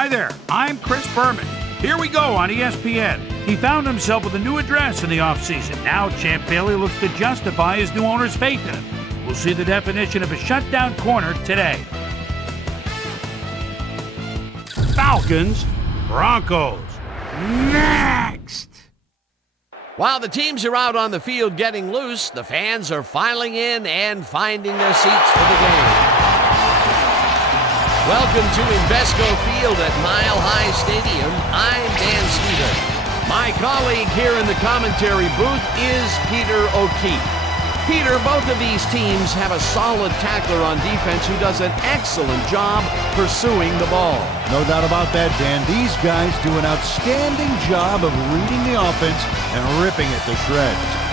Hi there, I'm Chris Berman. Here we go on ESPN. He found himself with a new address in the offseason. Now Champ Bailey looks to justify his new owner's faith in him. We'll see the definition of a shutdown corner today. Falcons, Broncos. Next! While the teams are out on the field getting loose, the fans are filing in and finding their seats for the game. Welcome to Invesco Field at Mile High Stadium. I'm Dan Skeeter. My colleague here in the commentary booth is Peter O'Keefe. Peter, both of these teams have a solid tackler on defense who does an excellent job pursuing the ball. No doubt about that, Dan. These guys do an outstanding job of reading the offense and ripping it to shreds.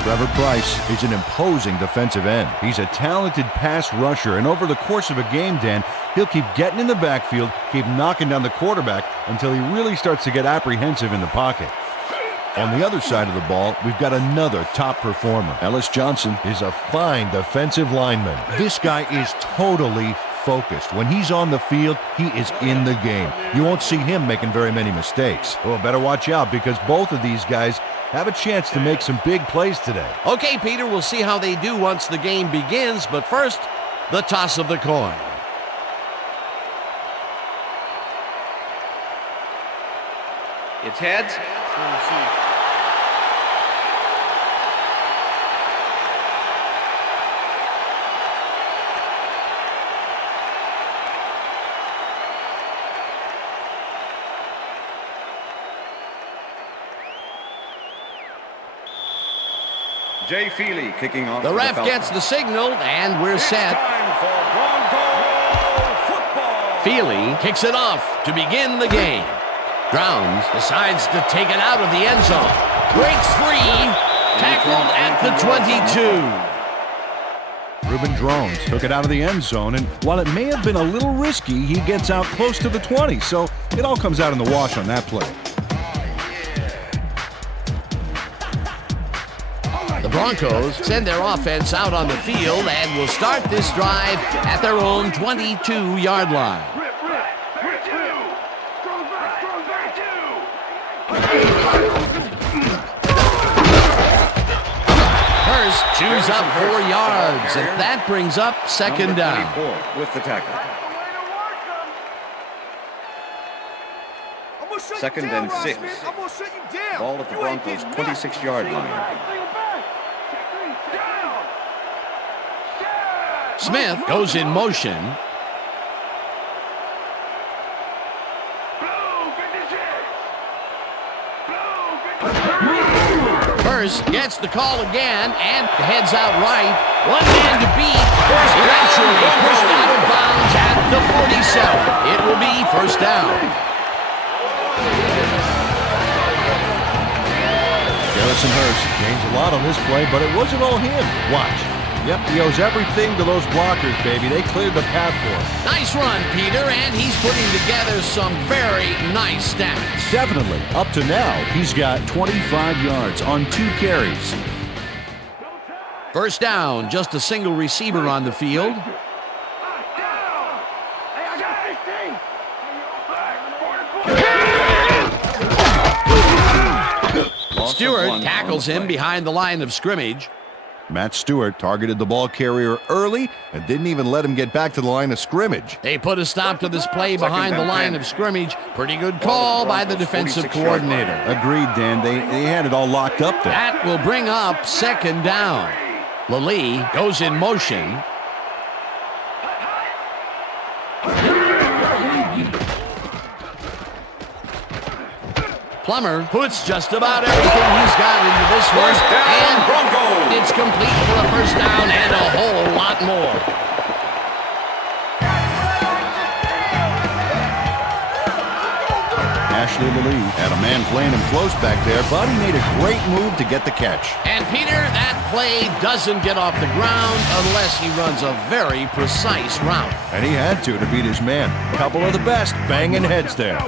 Trevor Price is an imposing defensive end. He's a talented pass rusher, and over the course of a game, Dan, he'll keep getting in the backfield, keep knocking down the quarterback until he really starts to get apprehensive in the pocket. On the other side of the ball, we've got another top performer. Ellis Johnson is a fine defensive lineman. This guy is totally focused. When he's on the field, he is in the game. You won't see him making very many mistakes. Oh, better watch out because both of these guys have a chance to make some big plays today. Okay, Peter, we'll see how they do once the game begins, but first, the toss of the coin. It's heads. Jay Feely kicking off. The ref gets the signal, and we're set. Time for Bronco football. Feely kicks it off to begin the game. Drowns decides to take it out of the end zone. Breaks free. Tackled at the 22. Reuben Drones took it out of the end zone, and while it may have been a little risky, he gets out close to the 20, so it all comes out in the wash on that play. The Broncos send their offense out on the field and will start this drive at their own 22-yard line. Hurst chews up 4 yards, and that brings up second down. With the tackle. Second and 6. Ball at the Broncos' 26-yard line. Smith goes in motion. Hurst gets the call again and heads out right. One man to beat. Hurst eventually pushed out of bounds at the 47. It will be first down. Garrison Hurst gains a lot on this play, but it wasn't all him. Watch. Yep, he owes everything to those blockers, baby. They cleared the path for him. Nice run, Peter, and he's putting together some very nice stats. Definitely. Up to now, he's got 25 yards on 2 carries. First down, just a single receiver on the field. Stewart tackles him behind the line of scrimmage. Matt Stewart targeted the ball carrier early and didn't even let him get back to the line of scrimmage. They put a stop to this play behind the line of scrimmage. Pretty good call by the defensive coordinator. Agreed, Dan. They had it all locked up there. That will bring up second down. Lally goes in motion. Plummer puts just about everything he's got into this one, and it's complete for a first down and a whole lot more. Ashley Lally had a man playing him close back there, but he made a great move to get the catch. And Peter, that play doesn't get off the ground unless he runs a very precise route. And he had to beat his man. Couple of the best banging heads there.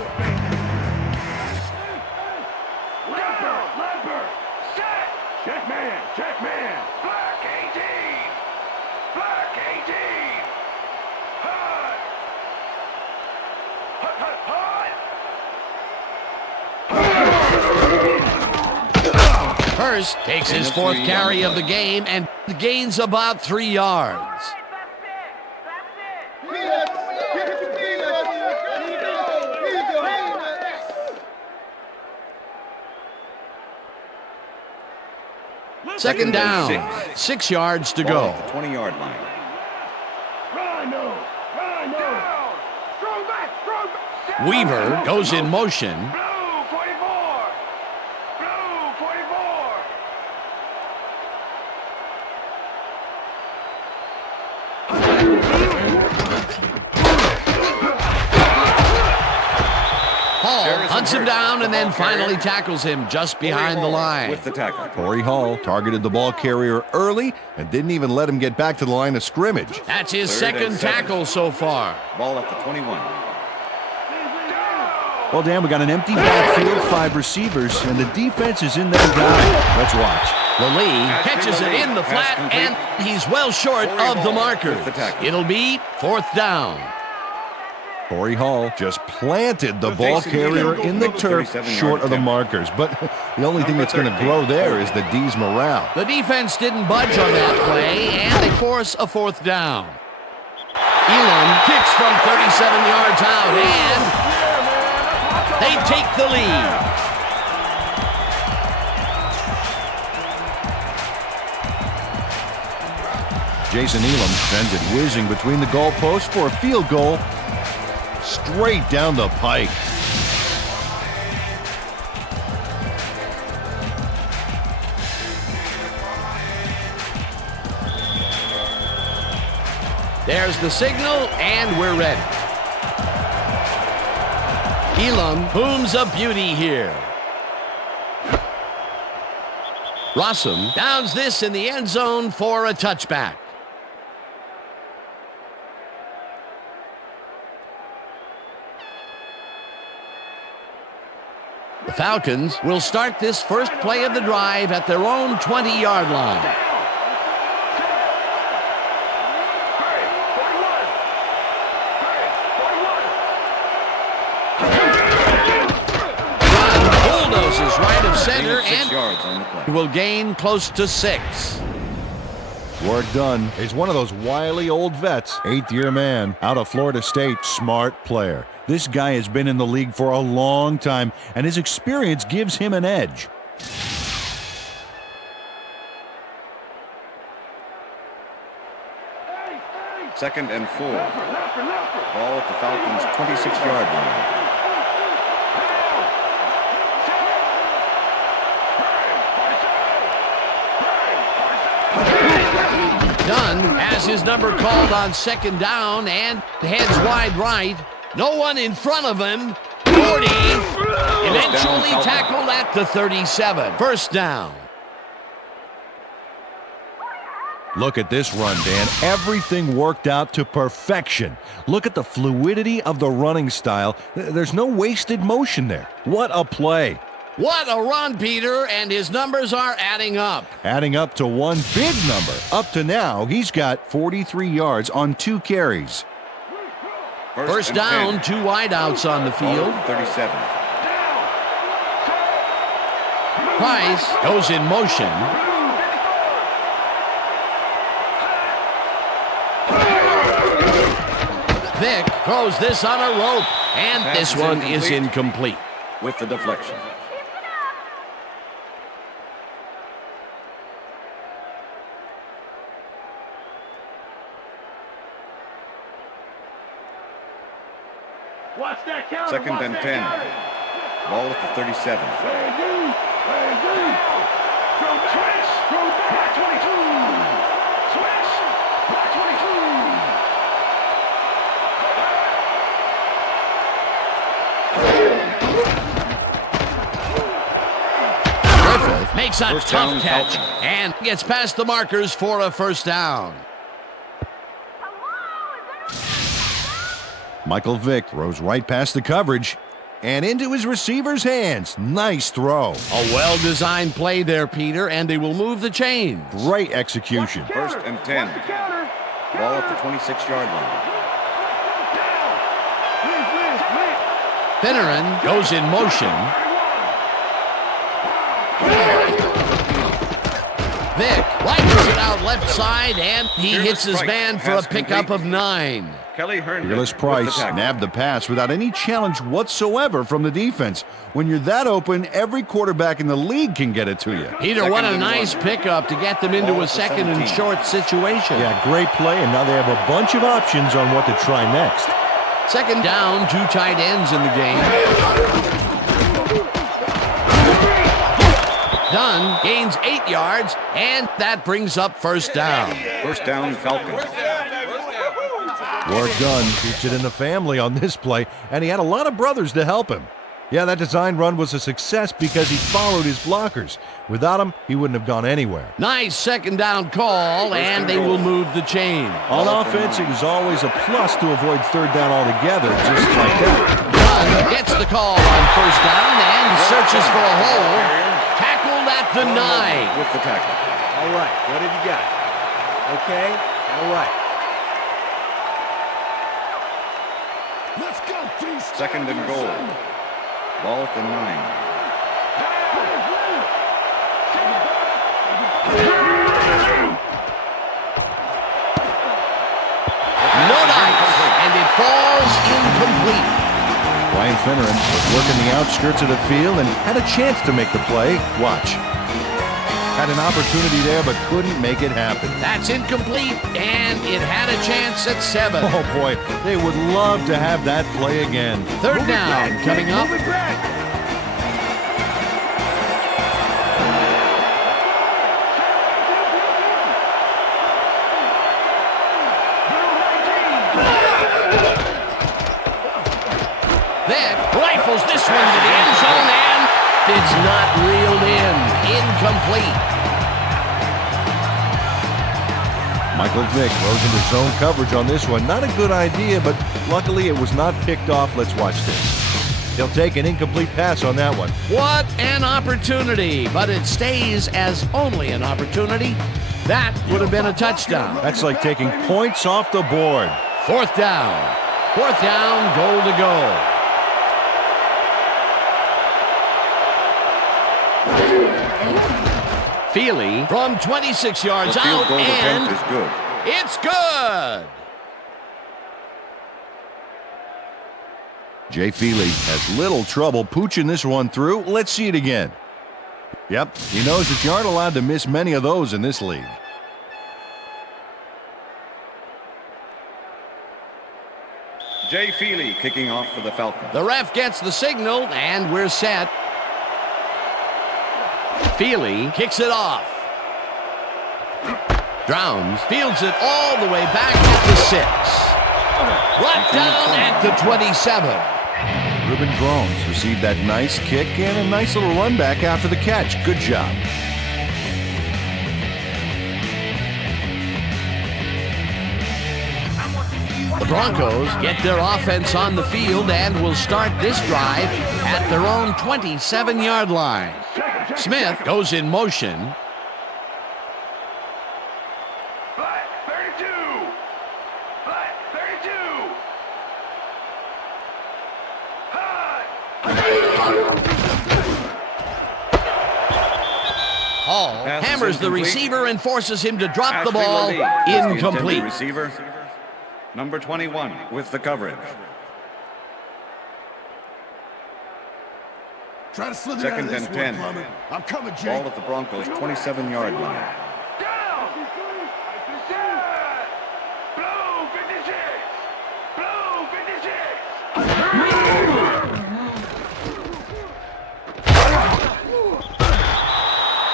Hurst takes his fourth carry of the game and gains about 3 yards. Second down, 6 yards to go. 20-yard line. Weaver goes in motion. Hunts him down and then finally tackles him just behind the line. With the tackle. Corey Hall targeted the ball carrier early and didn't even let him get back to the line of scrimmage. That's his second tackle so far. Ball at the 21. Well, Dan, we got an empty backfield, 5 receivers, and the defense is in their guy. Let's watch. Lee catches it in the flat, and he's well short of the marker. It'll be 4th down. Corey Hall just planted the ball carrier in the turf short of the markers. But the only thing that's going to grow there is the D's morale. The defense didn't budge on that play, and they force a 4th down. Elam kicks from 37 yards out, and they take the lead. Jason Elam sends it whizzing between the goalposts for a field goal. Straight down the pike. There's the signal, and we're ready. Elam booms a beauty here. Rossum downs this in the end zone for a touchback. The Falcons will start this first play of the drive at their own 20-yard line. Bulldozes right of center and will gain close to 6. Work done. He's one of those wily old vets. 8th-year man out of Florida State. Smart player. This guy has been in the league for a long time, and his experience gives him an edge. Second and 4. Ball at the Falcons' 26-yard line. Dunn has his number called on second down and heads wide right. No one in front of him. 40. Eventually tackled at the 37. First down. Look at this run, Dan. Everything worked out to perfection. Look at the fluidity of the running style. There's no wasted motion there. What a play. What a run, Peter, and his numbers are adding up. Adding up to one big number. Up to now, he's got 43 yards on 2 carries. First down, 2 wideouts on the field. 37. Price goes in motion. Vick throws this on a rope, and this one is incomplete. With the deflection. Second and 10. Ball at the 37. Griffith makes a tough catch and gets past the markers for a first down. Michael Vick throws right past the coverage and into his receiver's hands. Nice throw. A well-designed play there, Peter, and they will move the chains. Great execution. First and 10. Ball at the 26-yard line. Finneran goes in motion. Vick rifles it out left side, and he hits his man for a pickup of 9. Fearless Price nabbed the pass without any challenge whatsoever from the defense. When you're that open, every quarterback in the league can get it to you. Peter, what a nice pickup to get them into a second and short situation. Yeah, great play, and now they have a bunch of options on what to try next. Second down, 2 tight ends in the game. Dunn gains 8 yards, and that brings up first down. First down, Falcons. Warrick Dunn keeps it in the family on this play, and he had a lot of brothers to help him. Yeah, that design run was a success because he followed his blockers. Without him, he wouldn't have gone anywhere. Nice second down call, and they will move the chain. On offense, it is always a plus to avoid third down altogether, just like that. Dunn gets the call on first down and searches for a hole. Tackled at the 9. With the tackle. All right, what have you got? Okay, all right. Let's go, Feast. Second and goal. Ball at the 9. No dice, and it falls incomplete. Ryan Finneran was working the outskirts of the field and had a chance to make the play. Watch. Had an opportunity there, but couldn't make it happen. That's incomplete, and it had a chance at 7. Oh, boy, they would love to have that play again. Third down coming up. Vick rifles this one to the end zone, and it's not reeled in. Incomplete. Michael Vick goes into zone coverage on this one. Not a good idea, but luckily it was not picked off. Let's watch this. He'll take an incomplete pass on that one. What an opportunity, but it stays as only an opportunity. That would have been a touchdown. That's like taking points off the board. Fourth down. Fourth down, goal to go. Feely from 26 yards The field out, goal and attempt is good. it's good. Jay Feely has little trouble pooching this one through. Let's see it again. Yep, he knows that you aren't allowed to miss many of those in this league. Jay Feely kicking off for the Falcons. The ref gets the signal, and we're set. Feely kicks it off. Drowns fields it all the way back at the 6. Brought down at the 27. Ruben Grones received that nice kick and a nice little run back after the catch. Good job. The Broncos get their offense on the field and will start this drive at their own 27-yard line. Smith goes in motion. Hall hammers the receiver and forces him to drop the ball. Incomplete. Receiver, number 21, with the coverage. Try to slip it Second out of this and one, 10. Plummer. I'm coming, Jake. Ball at the Broncos' 27-yard line.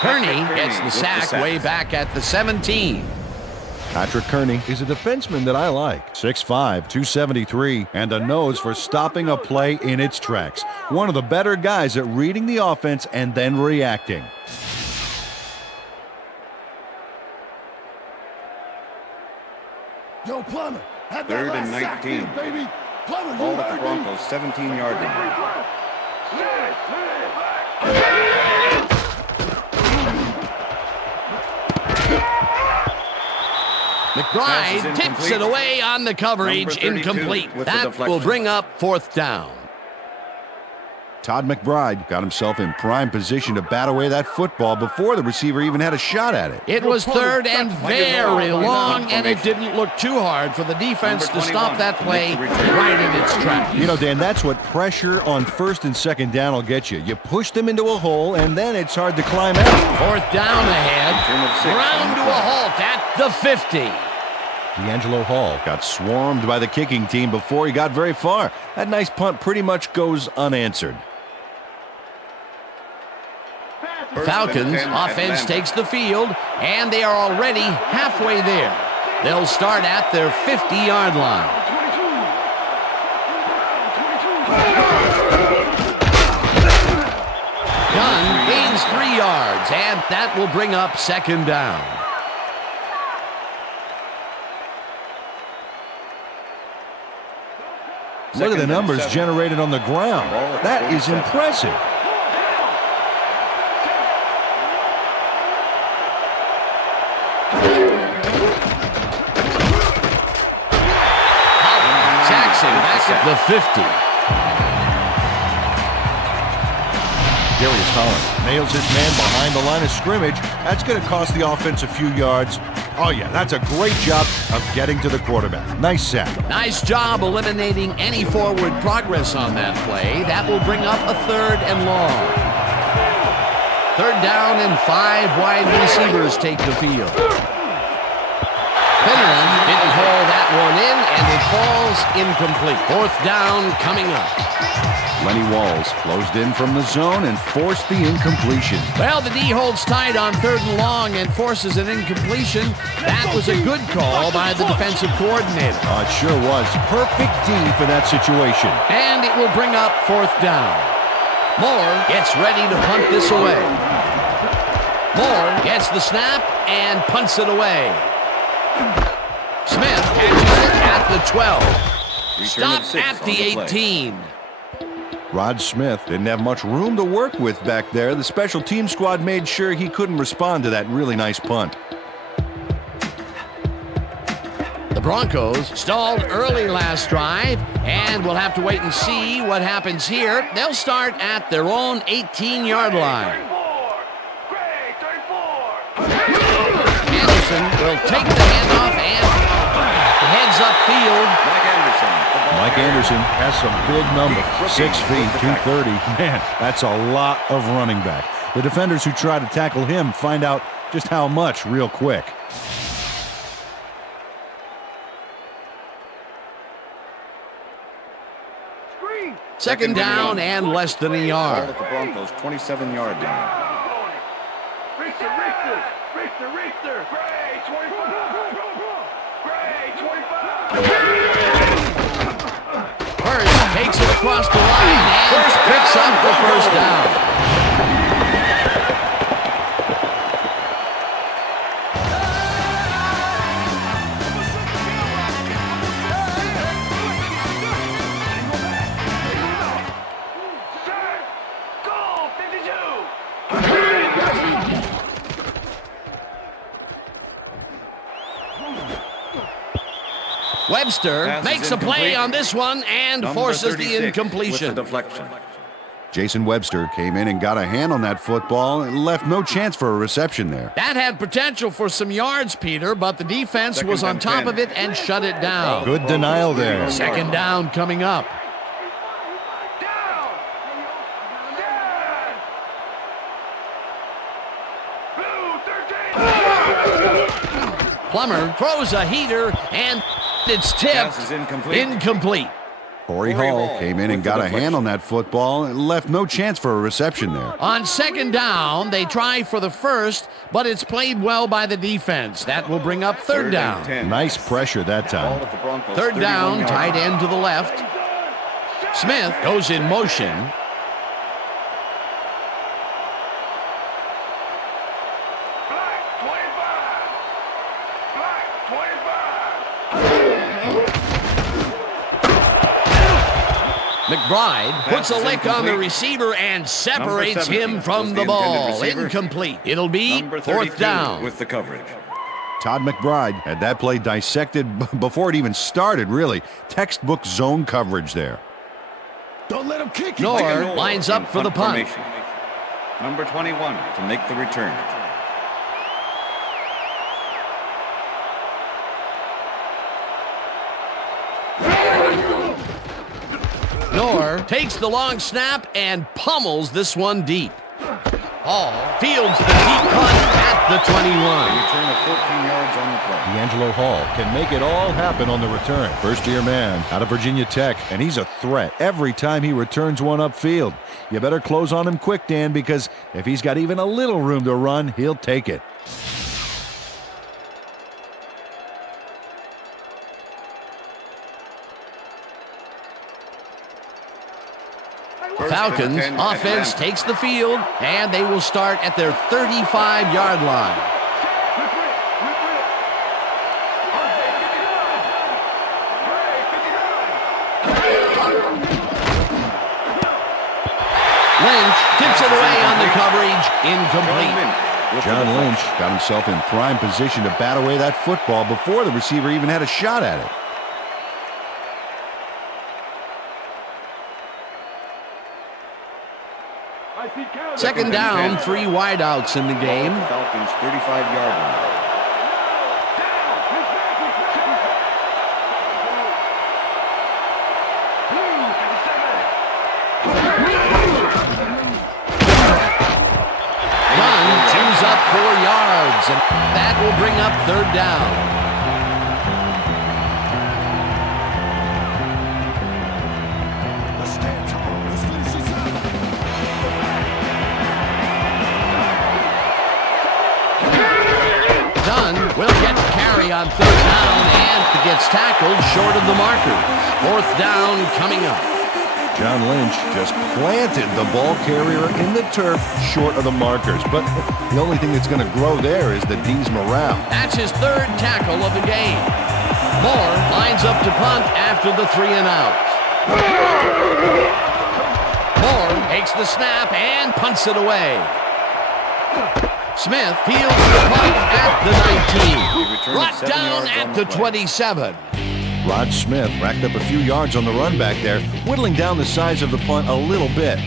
Kearney gets the sack way back at the 17. Patrick Kearney is a defenseman that I like. 6'5", 273, and a nose for stopping a play in its tracks. One of the better guys at reading the offense and then reacting. Yo, Plummer. Have that Third and last sack 19. in, baby. Plummer, you Ball at the heard me. Broncos' 17-yard line. McBride tips it away on the coverage. Number 32 Incomplete. with the That deflection. will bring up fourth down. Todd McBride got himself in prime position to bat away that football before the receiver even had a shot at it. It was third and very long, and it didn't look too hard for the defense to stop that play right in its tracks. You know, Dan, that's what pressure on first and second down will get you. You push them into a hole, and then it's hard to climb out. Fourth down ahead, ground to a halt at the 50. D'Angelo Hall got swarmed by the kicking team before he got very far. That nice punt pretty much goes unanswered. Falcons offense takes the field, and they are already halfway there. They'll start at their 50-yard line. Gunn gains 3 yards, and that will bring up second down. Look at the numbers generated on the ground. That is impressive. Jackson back at the 50. Darius Holland nails his man behind the line of scrimmage. That's going to cost the offense a few yards. Oh, yeah, that's a great job of getting to the quarterback. Nice sack. Nice job eliminating any forward progress on that play. That will bring up a third and long. Third down and 5 wide receivers take the field. Penland didn't call that one in, and it falls incomplete. Fourth down coming up. Lenny Walls closed in from the zone and forced the incompletion. Well, the D holds tight on third and long and forces an incompletion. That was a good call by the defensive coordinator. Oh, it sure was. Perfect D for that situation. And it will bring up fourth down. Moore gets ready to punt this away. Moore gets the snap and punts it away. Smith catches it at the 12. Stopped at the 18. Rod Smith didn't have much room to work with back there. The special team squad made sure he couldn't respond to that really nice punt. The Broncos stalled early last drive, and we'll have to wait and see what happens here. They'll start at their own 18-yard line. Anderson will take the handoff and heads upfield. Mike Anderson has some big numbers. 6 feet, 230. Man, that's a lot of running back. The defenders who try to tackle him find out just how much real quick. Second down and less than a yard. Ball at the Broncos' 27-yard line. Richter. Gray, 25. Gray, 25. Hurst takes it across the line and picks up the first down. Webster makes a play on this one and forces the incompletion. Jason Webster came in and got a hand on that football and left no chance for a reception there. That had potential for some yards, Peter, but the defense was on top of it and shut it down. Good denial there. Second down coming up. Plummer throws a heater and it's tipped. Incomplete. Corey Hall came in and got a hand on that football and left no chance for a reception there. On second down, they try for the first, but it's played well by the defense. That will bring up third down. Nice pressure that time. Third down, tight end to the left. Smith goes in motion. McBride puts a lick on the receiver and separates him from the ball. Incomplete. It'll be fourth down. With the coverage. Todd McBride had that play dissected before it even started, really. Textbook zone coverage there. Don't let him kick it. Nor lines up for the punt. Formation. Number 21 to make the return. Nor takes the long snap and pummels this one deep. Hall fields the deep punt at the 21. Return of 14 yards on the play. D'Angelo Hall can make it all happen on the return. First-year man out of Virginia Tech, and he's a threat every time he returns one upfield. You better close on him quick, Dan, because if he's got even a little room to run, he'll take it. Falcons offense takes the field, and they will start at their 35-yard line. Lynch tips it away on the coverage, incomplete. John Lynch got himself in prime position to bat away that football before the receiver even had a shot at it. Second down, 3 wideouts in the game. Falcons 35-yard line. Run chews up 4 yards, and that will bring up third down. Will get the carry on third down and gets tackled short of the marker. Fourth down coming up. John Lynch just planted the ball carrier in the turf short of the markers. But the only thing that's going to grow there is the D's morale. That's his third tackle of the game. Moore lines up to punt after the 3 and out. Moore takes the snap and punts it away. Smith fields the punt at the 19. Brought down at the 27. Rod Smith racked up a few yards on the run back there, whittling down the size of the punt a little bit.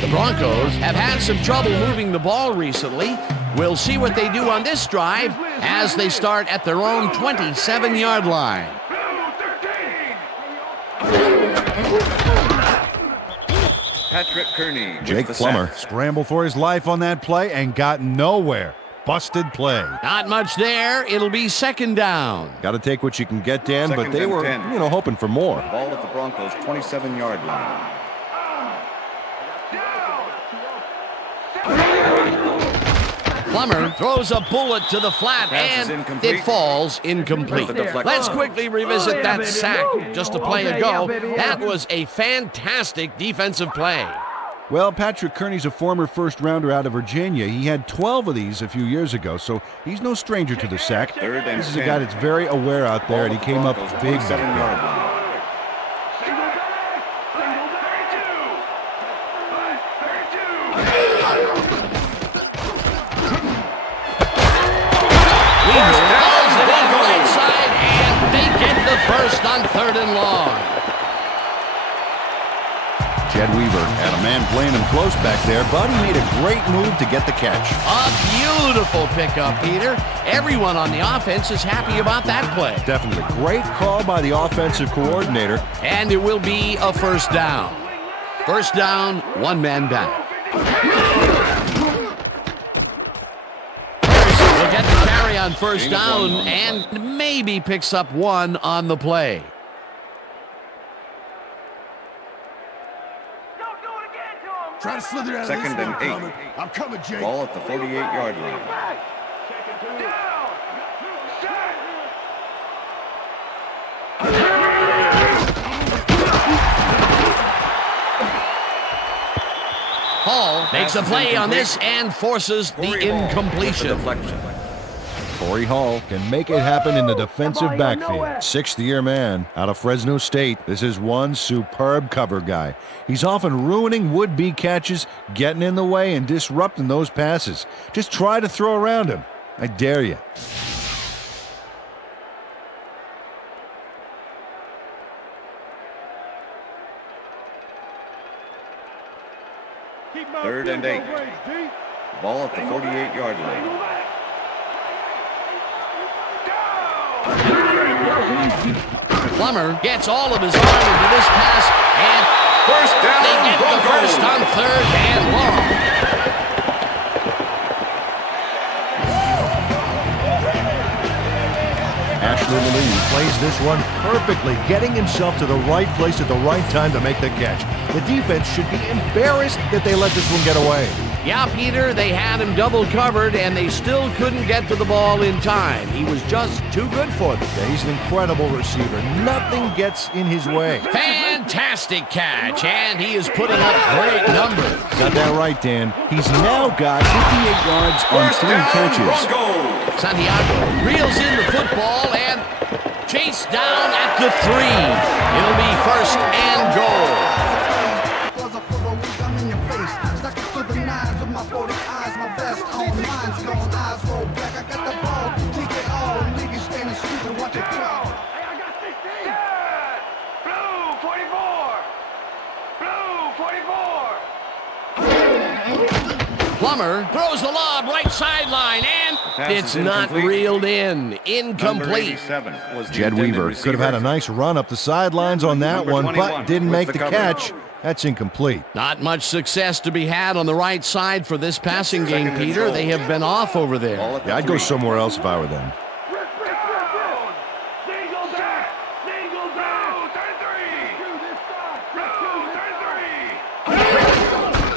The Broncos have had some trouble moving the ball recently. We'll see what they do on this drive as they start at their own 27-yard line. Patrick Kearney. Jake Plummer scrambled for his life on that play and got nowhere. Busted play. Not much there. It'll be second down. Got to take what you can get, Dan, Second but they were, 10. hoping for more. Ball at the Broncos 27-yard line. Plummer throws a bullet to the flat, Pass is and incomplete. it falls incomplete. Let's quickly revisit that sack just a play ago. That was a fantastic defensive play. Well, Patrick Kearney's a former first-rounder out of Virginia. He had 12 of these a few years ago, so he's no stranger to the sack. Third and This is a 10. guy that's very aware out there, and he came up big back there. 27-yard line. Throws it on the right side, and they get the first on third and long. Jed Weaver had a man playing him close back there, but he made a great move to get the catch. A beautiful pickup, Peter. Everyone on the offense is happy about that play. Definitely. Great call by the offensive coordinator. And it will be a first down. First down, 1 man down. Hurst will get the carry on first down and maybe picks up 1 on the play. Try to slither out Second and 8. I'm coming, Jake. Ball at the 48-yard line. Hall makes a play on this and forces the incompletion. Corey Hall can make it happen in the defensive backfield. Sixth-year man out of Fresno State. This is one superb cover guy. He's often ruining would-be catches, getting in the way and disrupting those passes. Just try to throw around him. I dare you. Third and 8. Ball at the 48-yard line. Plummer gets all of his arm into this pass, and First down, they get the first on third and long. Ashley Lee plays this one perfectly, getting himself to the right place at the right time to make the catch. The defense should be embarrassed that they let this one get away. Yeah, Peter, they had him double covered, and they still couldn't get to the ball in time. He was just too good for them. Yeah, he's an incredible receiver. Nothing gets in his way. Fantastic catch, and he is putting up great numbers. Got that right, Dan. He's now got 58 yards on 3 catches. Santiago reels in the football and chased down at the 3. It'll be first and goal. Plummer throws the lob right sideline, and it's not reeled in. Incomplete. Jed Weaver could have had a nice run up the sidelines on that one, but didn't make the catch. That's incomplete. Not much success to be had on the right side for this passing game, Peter. They have been off over there. Yeah, I'd go somewhere else if I were them.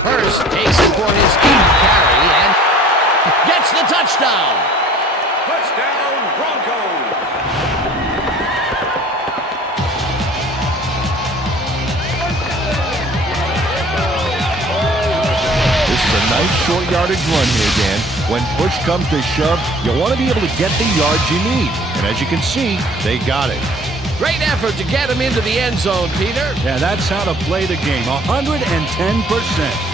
Hurst takes it for his deep carry and gets the touchdown. Touchdown, Broncos. This is a nice short yardage run here, Dan. When push comes to shove, you want to be able to get the yards you need. And as you can see, they got it. Great effort to get him into the end zone, Peter. Yeah, that's how to play the game. 110%.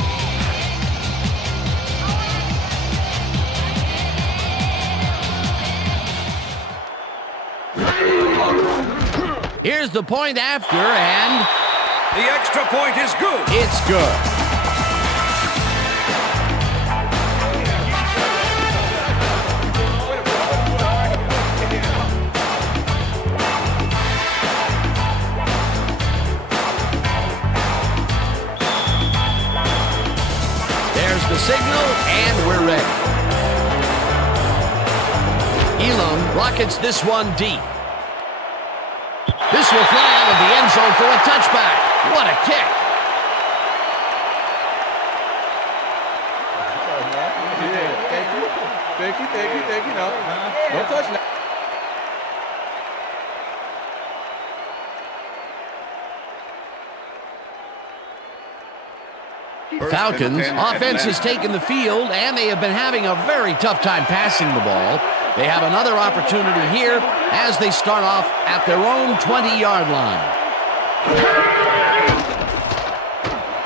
Here's the point after, and The extra point is good. it's good. There's the signal, and we're ready. Elam rockets this one deep. This will fly out of the end zone for a touchback. What a kick. Thank you. No, don't touch that. Falcons offense has taken the field, and they have been having a very tough time passing the ball. They have another opportunity here as they start off at their own 20-yard line.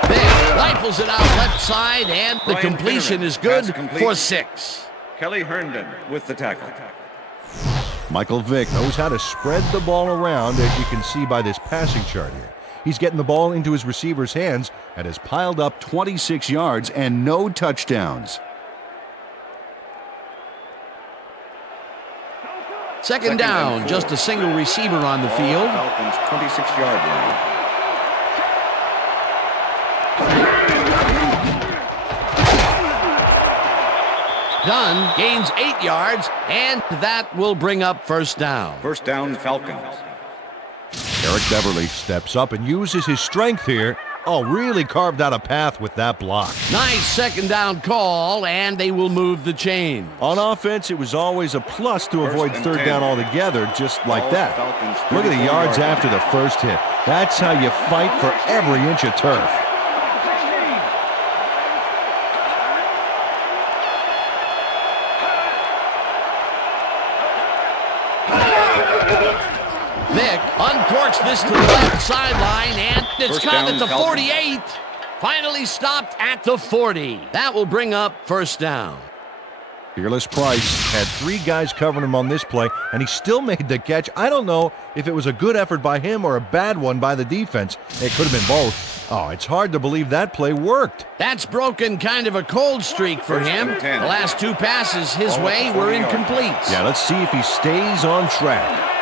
Vick rifles it out left side, and the completion is good for 6. Kelly Herndon with the tackle. Michael Vick knows how to spread the ball around, as you can see by this passing chart here. He's getting the ball into his receiver's hands and has piled up 26 yards and no touchdowns. Second down, just a single receiver on the field. Falcons 26-yard line. Dunn gains 8 yards, and that will bring up first down. First down, Falcons. Eric Beverly steps up and uses his strength here. Oh, really carved out a path with that block. Nice second down call, and they will move the chain. On offense, it was always a plus to avoid third down altogether, just like that. Look at the yards after the first hit. That's how you fight for every inch of turf. Vick uncorks this to the left sideline, and it's First caught down, at the Falcons. 48. Finally stopped at the 40. That will bring up first down. Fearless Price had 3 guys covering him on this play, and he still made the catch. I don't know if it was a good effort by him or a bad one by the defense. It could have been both. Oh, it's hard to believe that play worked. That's broken kind of a cold streak for him. The last 2 passes his way were incomplete. Yeah, let's see if he stays on track.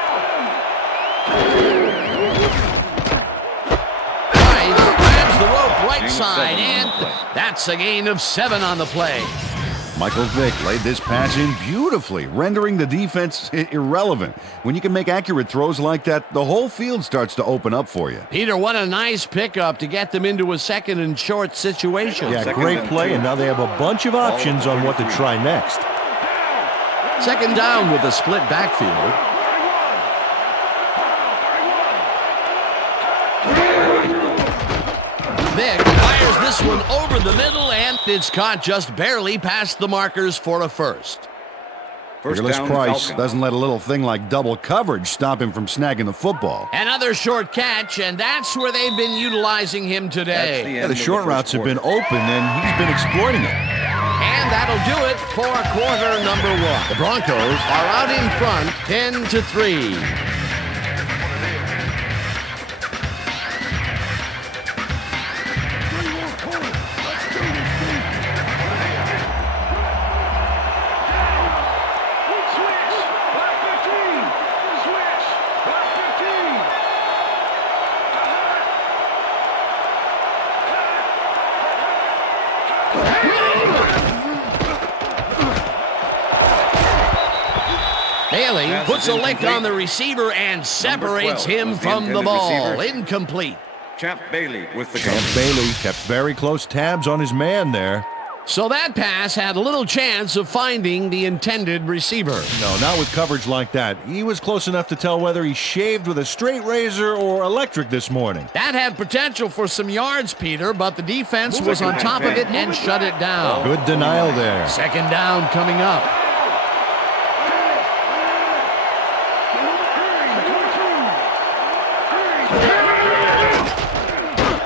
Grabs the rope right side, and that's a gain of 7 on the play. Michael Vick laid this pass in beautifully, rendering the defense irrelevant. When you can make accurate throws like that, the whole field starts to open up for you. Peter, what a nice pickup to get them into a 2nd and short situation. Yeah, great play, and now they have a bunch of options on what to try next. 2nd down with a split backfield. Vick fires this one over the middle, and it's caught just barely past the markers for a first. Fearless Price doesn't let a little thing like double coverage stop him from snagging the football. Another short catch, and that's where they've been utilizing him today. Yeah, the short routes have been open, and he's been exploiting it. And that'll do it for quarter number 1. The Broncos are out in front, 10-3. Bailey puts a lick on the receiver and separates him from the ball. Incomplete. Champ Bailey with the Champ Bailey kept very close tabs on his man there. So that pass had little chance of finding the intended receiver. No, not with coverage like that. He was close enough to tell whether he shaved with a straight razor or electric this morning. That had potential for some yards, Peter, but the defense was on top of it and shut it down. Good denial there. 2nd down coming up.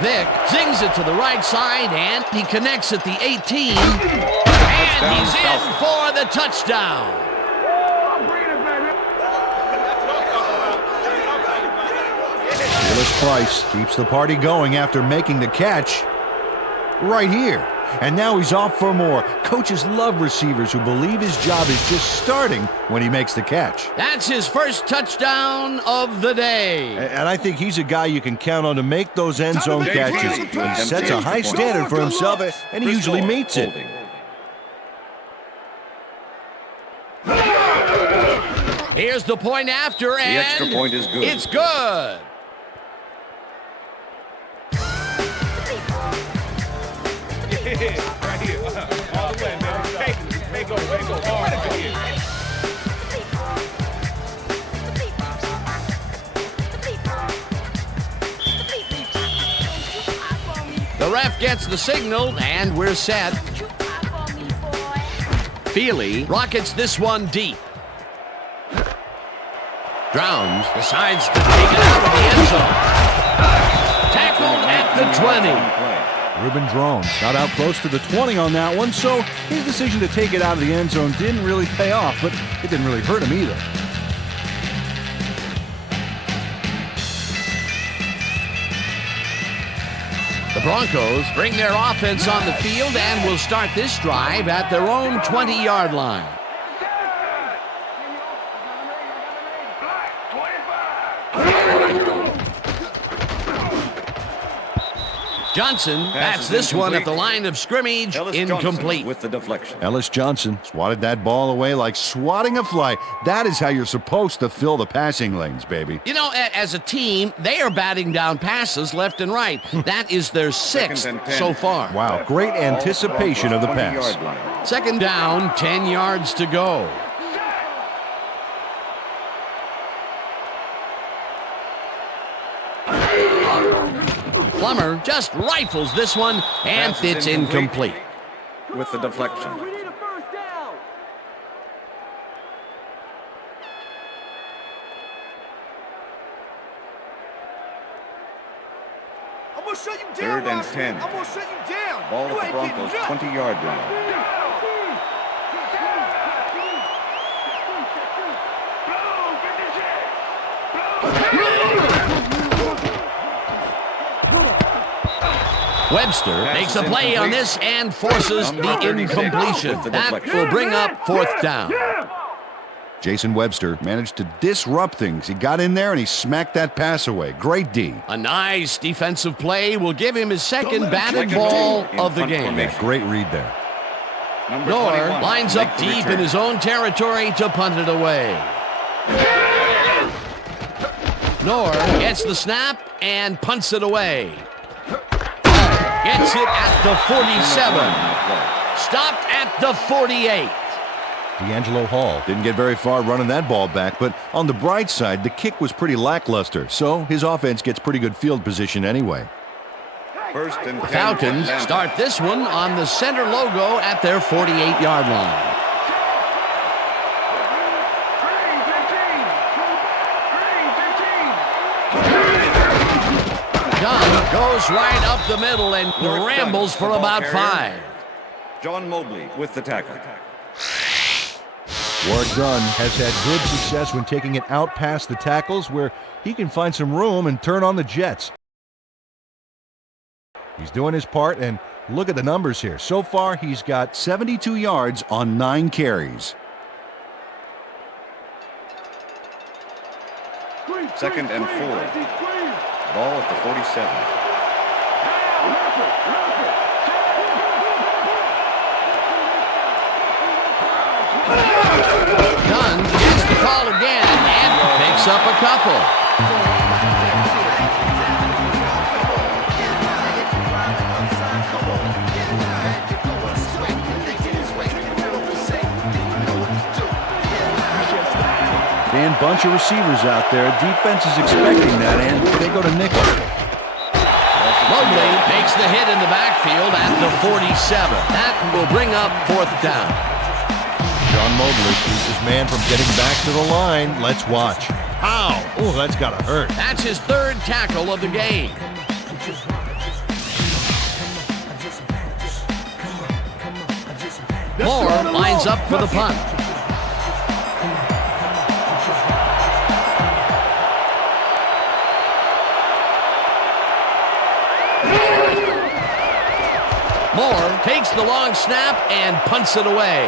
Vick zings it to the right side, and he connects at the 18. And he's in for the touchdown. Fearless Price keeps the party going after making the catch right here. And now he's off for more. Coaches love receivers who believe his job is just starting when he makes the catch. That's his first touchdown of the day. And I think he's a guy you can count on to make those end zone catches. He sets a high standard for himself, and he usually meets it. Here's the point after, and the extra point is good. It's good. Right here. All the way, man. Hey, go hard here. The ref gets the signal, and we're set. Feely rockets this one deep. Drowns decides to take it out of the end zone. Tackled at the 20. Ruben Drones got out close to the 20 on that one, so his decision to take it out of the end zone didn't really pay off, but it didn't really hurt him either. The Broncos bring their offense on the field and will start this drive at their own 20-yard line. Johnson bats this one at the line of scrimmage, incomplete. With the deflection. Ellis Johnson swatted that ball away like swatting a fly. That is how you're supposed to fill the passing lanes, baby. You know, as a team, they are batting down passes left and right. That is their 6th so far. Wow, great anticipation of the pass. 2nd down, 10 yards to go. Plummer just rifles this one, and it's incomplete. With the deflection. I'm gonna shut you down. 3rd and 10. I'm gonna shut you down. Ball at the Broncos' 20-yard line. Webster makes a play on this and forces the incompletion. That will bring up fourth down. Jason Webster managed to disrupt things. He got in there and he smacked that pass away. Great D. A nice defensive play will give him his second batted ball of the game. Great read there. Noor lines up deep in his own territory to punt it away. Noor gets the snap and punts it away. Gets it at the 47. Stopped at the 48. D'Angelo Hall didn't get very far running that ball back, but on the bright side, the kick was pretty lackluster, so his offense gets pretty good field position anyway. First and 10. The Falcons start this one on the center logo at their 48-yard line. Dunn goes right up the middle and rambles for about 5. John Mobley with the tackle. Warrick Dunn has had good success when taking it out past the tackles where he can find some room and turn on the Jets. He's doing his part, and look at the numbers here. So far, he's got 72 yards on 9 carries. Second and 4. Ball at the 47. Dunn gets the call again and picks up a couple. And bunch of receivers out there. Defense is expecting that, and they go to nickel. Mobley makes the hit in the backfield at the 47. That will bring up fourth down. John Mobley keeps his man from getting back to the line. Let's watch. Ow! Oh, that's gotta hurt. That's his third tackle of the game. Moore lines up for the punt. Moore takes the long snap and punts it away.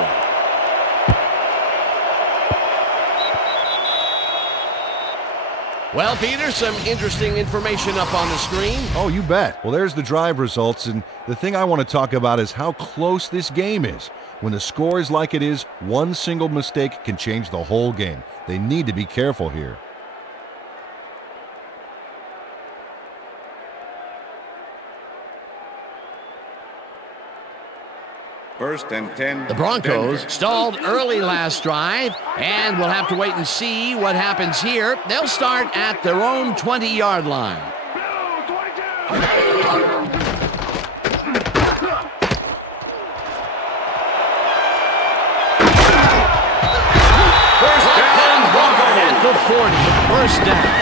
Well, Peter, some interesting information up on the screen. Oh, you bet. Well, there's the drive results, and the thing I want to talk about is how close this game is. When the score is like it is, one single mistake can change the whole game. They need to be careful here. First and 10. The Broncos Denver. stalled early last drive, and we'll have to wait and see what happens here. They'll start at their own 20-yard line. First down, Broncos at the 40. First down.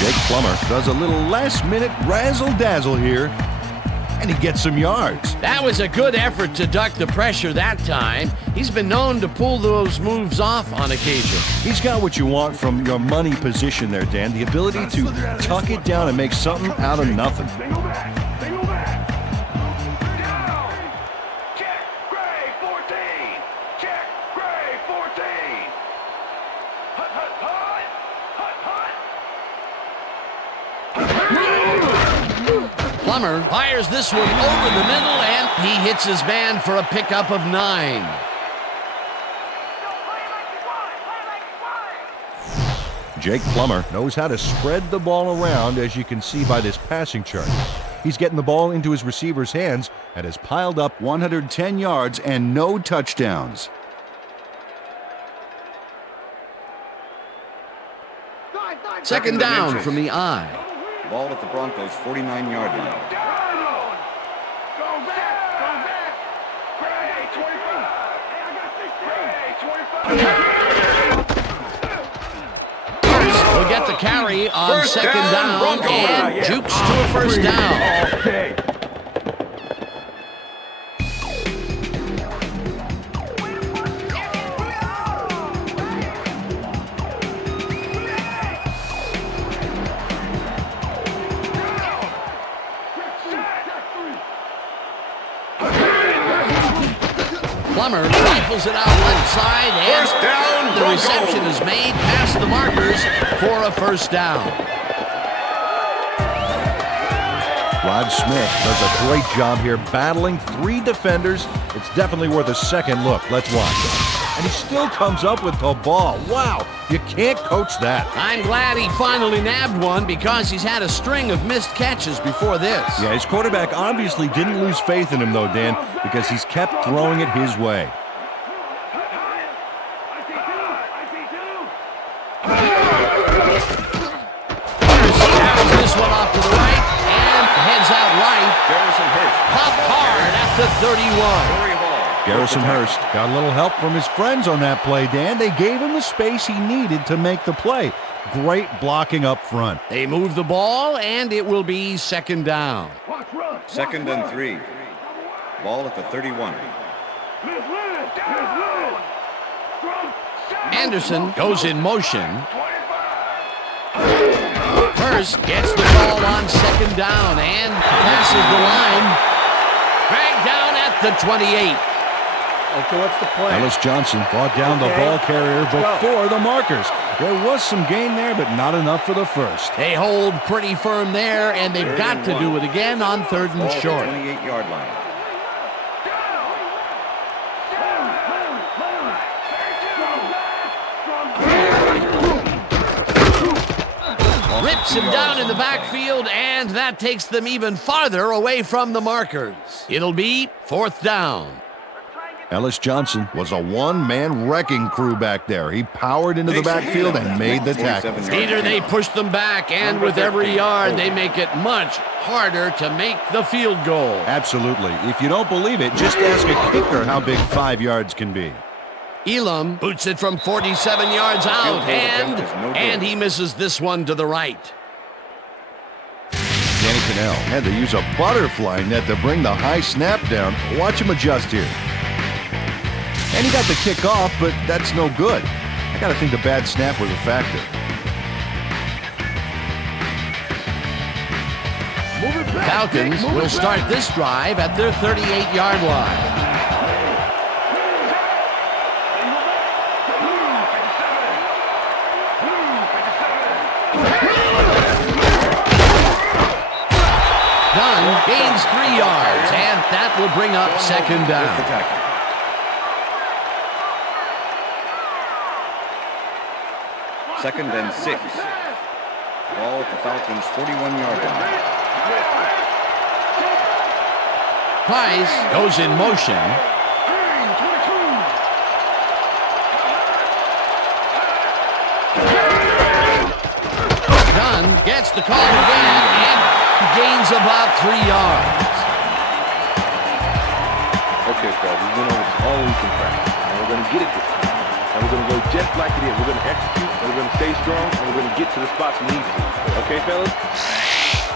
Jake Plummer does a little last-minute razzle-dazzle here, and he gets some yards. That was a good effort to duck the pressure that time. He's been known to pull those moves off on occasion. He's got what you want from your money position there, Dan. The ability to tuck it down and make something out of nothing. Plummer fires this one over the middle, and he hits his man for a pickup of 9. Jake Plummer knows how to spread the ball around, as you can see by this passing chart. He's getting the ball into his receiver's hands and has piled up 110 yards and no touchdowns. Second down from the I. Ball at the Broncos' 49-yard line. Will get the carry on second down and jukes to a first down. Plummer rifles it out left side, and First down, the Broncos. reception is made past the markers for a first down. Rod Smith does a great job here battling 3 defenders. It's definitely worth a second look. Let's watch. And he still comes up with the ball. Wow, you can't coach that. I'm glad he finally nabbed one because he's had a string of missed catches before this. Yeah, his quarterback obviously didn't lose faith in him, though, Dan, because he's kept throwing it his way. Snaps this one off to the right and heads out right. Garrison Hurst. Pop hard at the 31. Corey Hall. Garrison Hurst got a little help from his friends on that play, Dan. They gave him the space he needed to make the play. Great blocking up front. They move the ball, and it will be second down. Second and 3. Ball at the 31. Anderson goes in motion. Hurst gets the ball on second down and passes the line. Dragged down at the 28. Okay, what's the plan? Ellis Johnson brought down the ball carrier before the markers. There was some gain there, but not enough for the first. They hold pretty firm there, and they've got to do it again on 3rd and Ball at the short. 28-yard line. Rips him down in the backfield, and that takes them even farther away from the markers. It'll be 4th down. Ellis Johnson was a one-man wrecking crew back there. He powered into the backfield and made the tackle. Peter, they push them back, and with every yard, they make it much harder to make the field goal. Absolutely. If you don't believe it, just ask a kicker how big 5 yards can be. Elam boots it from 47 yards out, and he misses this one to the right. Danny Cannell had to use a butterfly net to bring the high snap down. Watch him adjust here. And he got the kick off, but that's no good. I got to think the bad snap was a factor. Falcons will start this drive at their 38-yard line. Dunn gains 3 yards, and that will bring up second down. Second and 6. Ball at the Falcons' 41-yard line. Price goes in motion. Dunn gets the call again and gains about 3 yards. Okay, fellas, we've been over this all week in practice, and we're going to get it this time. And we're going to go just like it is. We're going to execute, and we're going to stay strong, and we're going to get to the spots we need to. Okay, fellas?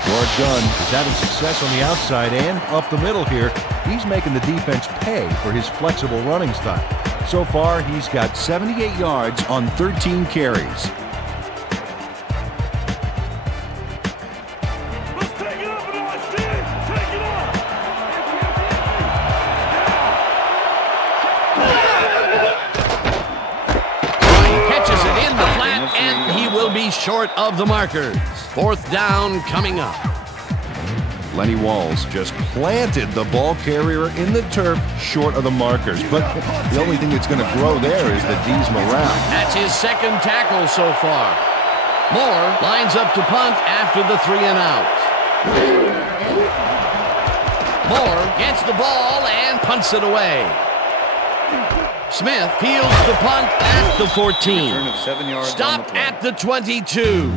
George Dunn is having success on the outside and up the middle here. He's making the defense pay for his flexible running style. So far, he's got 78 yards on 13 carries. Short of the markers. 4th down coming up. Lenny Walls just planted the ball carrier in the turf short of the markers. But the only thing that's going to grow there is the D's morale. That's his second tackle so far. Moore lines up to punt after the 3 and out. Moore gets the ball and punts it away. Smith fields the punt at the 14. Return of 7 yards. Stopped at the 22.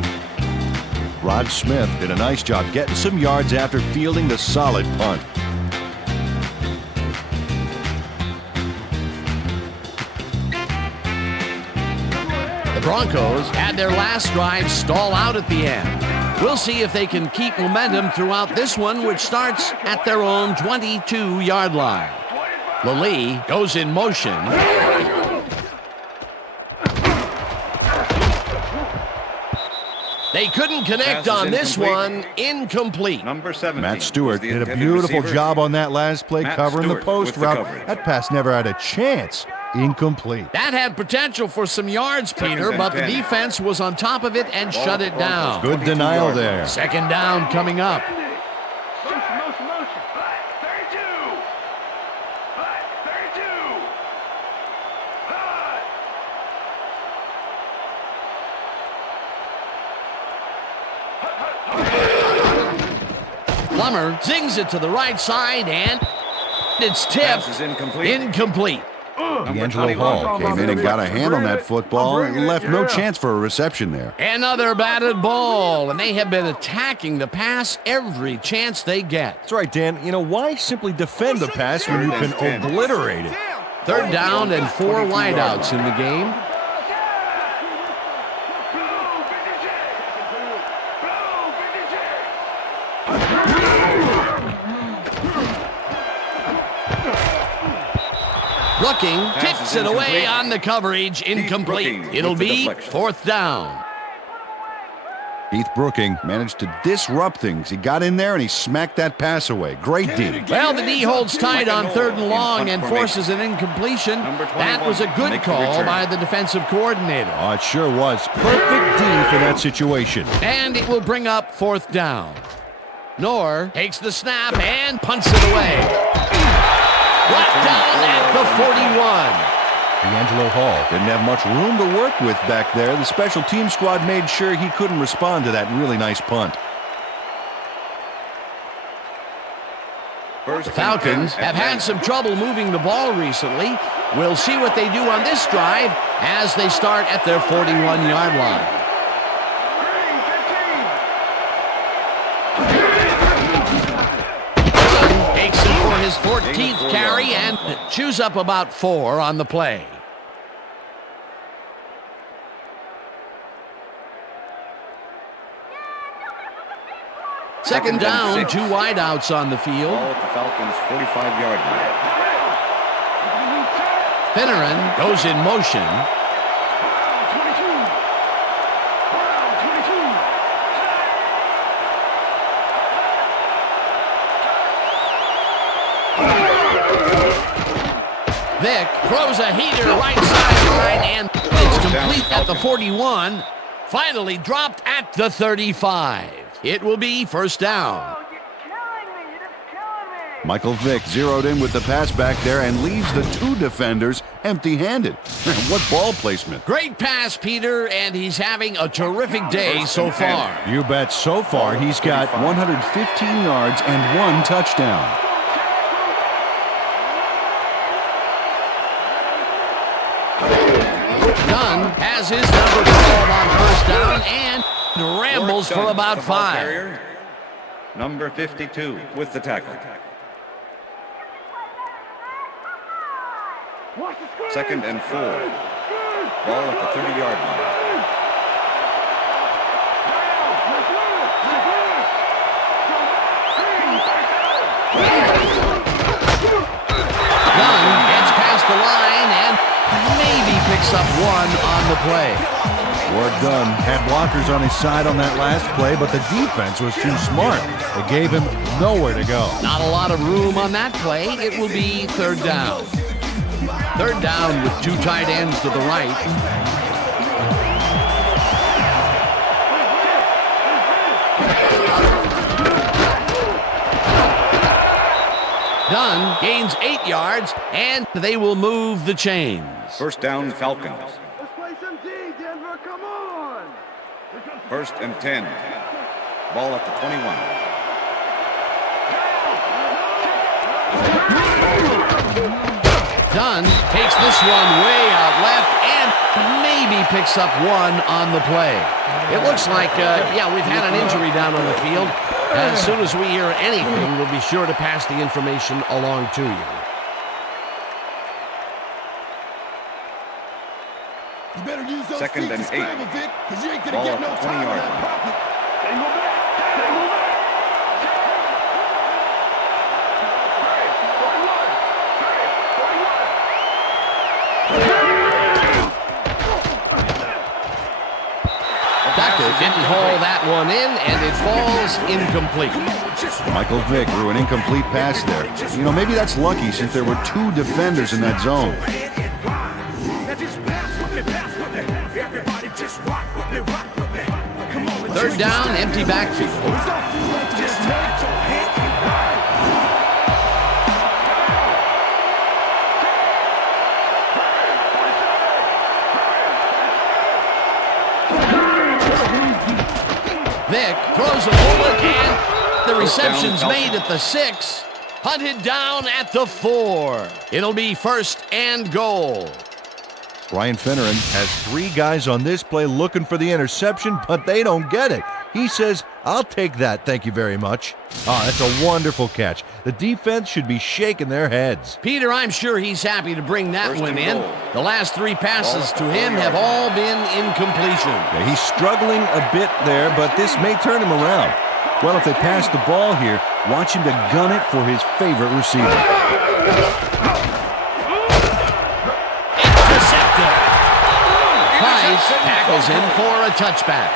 Rod Smith did a nice job getting some yards after fielding the solid punt. The Broncos had their last drive stall out at the end. We'll see if they can keep momentum throughout this one, which starts at their own 22-yard line. Lally goes in motion. They They couldn't connect on this one. Incomplete. Number 7. Matt Stewart did a beautiful job on that last play covering the post route. That pass never had a chance. Incomplete. That had potential for some yards, Peter, but the defense was on top of it and shut it down. Good denial there. Second down coming up. Plummer zings it to the right side, and it's tipped. Incomplete. D'Angelo Hall came in and got a hand on that football and left no chance for a reception there. Another batted ball, and they have been attacking the pass every chance they get. That's right, Dan. You know, why simply defend the pass when you can obliterate it? Third down and 4 wideouts in the game. Looking, tips it away on the coverage, incomplete. It'll be 4th down. Heath Brooking managed to disrupt things. He got in there and he smacked that pass away. Great D. Well, the D holds tight on 3rd and long and forces an incompletion. That was a good call by the defensive coordinator. Oh, it sure was. Perfect D for that situation. And it will bring up 4th down. Knorr takes the snap and punts it away. Brought down at the 41. D'Angelo Hall didn't have much room to work with back there. The special team squad made sure he couldn't respond to that really nice punt. The Falcons have had some trouble moving the ball recently. We'll see what they do on this drive as they start at their 41-yard line. His 14th carry and chews up about 4 on the play. Second down, 2 wideouts on the field. Ball at the Falcons' 45-yard line. Finneran goes in motion. Vick throws a heater right sideline, and it's complete at the 41. Finally dropped at the 35. It will be 1st down. Michael Vick zeroed in with the pass back there and leaves the 2 defenders empty-handed. What ball placement. Great pass, Peter, and he's having a terrific day so far. You bet. So far, he's got 115 yards and 1 touchdown. Dunn has his number 12 on 1st down and rambles for about 5. Number 52 with the tackle. 2nd and 4. Ball at the 30-yard line. Dunn gets past the line and maybe picks up 1 on the play. Ward Dunn had blockers on his side on that last play, but the defense was too smart. It gave him nowhere to go. Not a lot of room on that play. It will be 3rd down. 3rd down with 2 tight ends to the right. Dunn gains 8 yards, and they will move the chains. 1st down, Falcons. Let's play some D, Denver. Come on. 1st and 10. Ball at the 21. Dunn takes this one way out left and maybe picks up 1 on the play. It looks like, we've had an injury down on the field. As soon as we hear anything, we'll be sure to pass the information along to you. You better use those 2nd and 8. Vic, because you ain't gonna Ball get at no the time 20-yard in that line. pocket. Didn't haul that one in, and it falls incomplete. Michael Vick threw an incomplete pass there. You know, maybe that's lucky since there were 2 defenders in that zone. Third down, empty backfield. Vick throws a bullet, and the reception's made at the 6. Hunted down at the 4. It'll be 1st and goal. Brian Finneran has 3 guys on this play looking for the interception, but they don't get it. He says, "I'll take that, thank you very much." That's a wonderful catch. The defense should be shaking their heads. Peter, I'm sure he's happy to bring that one in. The last 3 passes to him have all been incompletion. Yeah, he's struggling a bit there, but this may turn him around. Well, if they pass the ball here, watch him to gun it for his favorite receiver. Price tackles him for a touchback.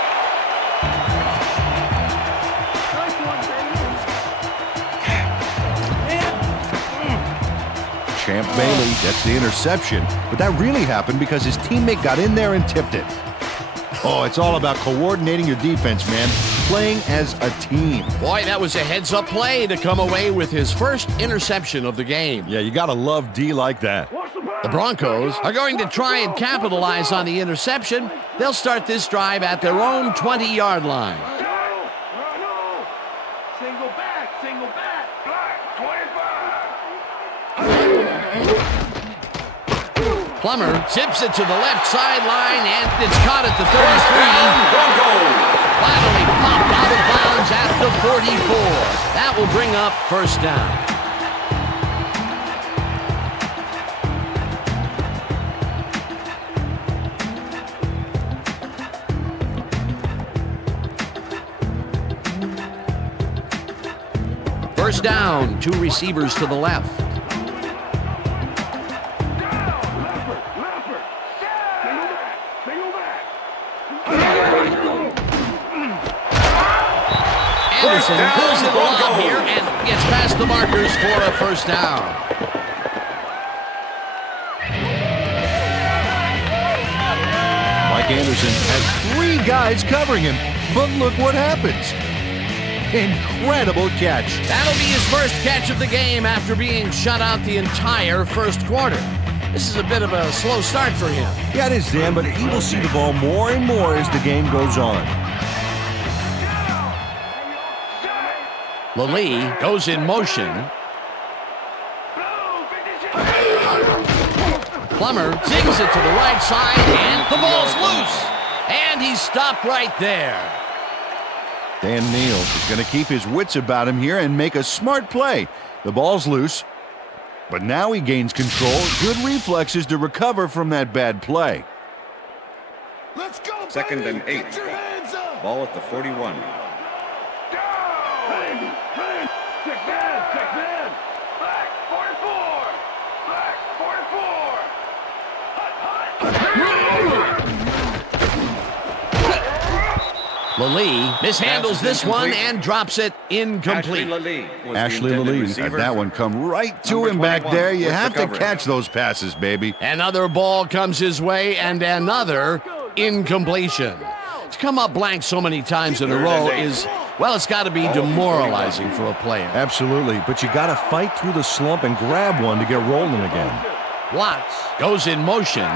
Champ Bailey gets the interception, but that really happened because his teammate got in there and tipped it. Oh, it's all about coordinating your defense, man. Playing as a team. Boy, that was a heads-up play to come away with his first interception of the game. Yeah, you gotta love D like that. The Broncos are going to try and capitalize on the interception. They'll start this drive at their own 20-yard line. Single back, black, 25. Plummer zips it to the left sideline, and it's caught at the 33. Finally popped out of bounds at the 44. That will bring up 1st down. First down, 2 receivers to the left. Anderson pulls it along here and gets past the markers for a 1st down. Mike Anderson has 3 guys covering him, but look what happens. Incredible catch. That'll be his first catch of the game after being shut out the entire 1st quarter. This is a bit of a slow start for him. Yeah, it is, Dan, but he will see the ball more and more as the game goes on. Lally goes in motion. Plummer zings it to the right side, and the ball's loose. And he's stopped right there. Dan Neal is going to keep his wits about him here and make a smart play. The ball's loose, but now he gains control. Good reflexes to recover from that bad play. Let's go, 2nd and 8. Get your hands up. Ball at the 41. Check man. Black 44. Black 44. Lally mishandles this one and drops it incomplete. Ashley Lally had that one come right to him back there. You have to catch those passes, baby. Another ball comes his way, and another incompletion. To come up blank so many times in a row is, well, it's got to be demoralizing for a player. Absolutely, but you got to fight through the slump and grab one to get rolling again. Watts goes in motion.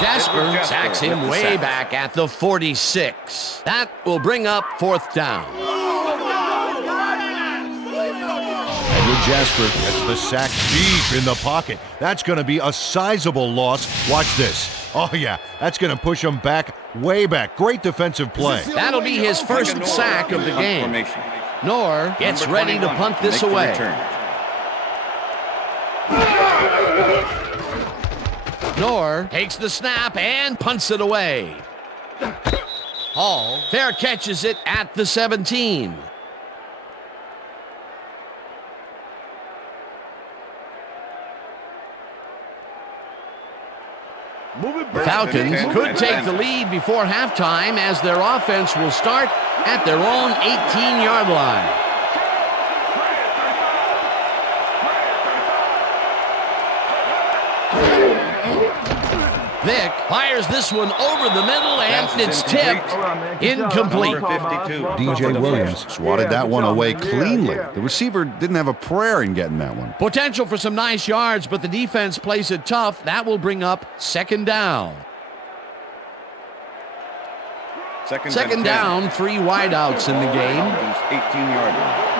Jasper sacks him way back at the 46. That will bring up 4th down. Edward Jasper gets the sack deep in the pocket. That's going to be a sizable loss. Watch this. Oh, yeah, that's going to push him back, way back. Great defensive play. That'll be his first sack of the game. Knorr gets ready to punt this away. Knorr takes the snap and punts it away. Hall fair catches it at the 17. Falcons could take the lead before halftime as their offense will start at their own 18-yard line. Vick fires this one over the middle, and it's tipped. Incomplete. DJ Williams swatted that one away cleanly. The receiver didn't have a prayer in getting that one. Potential for some nice yards, but the defense plays it tough. That will bring up second down. Second down, 3 wideouts in the game. 18-yard line.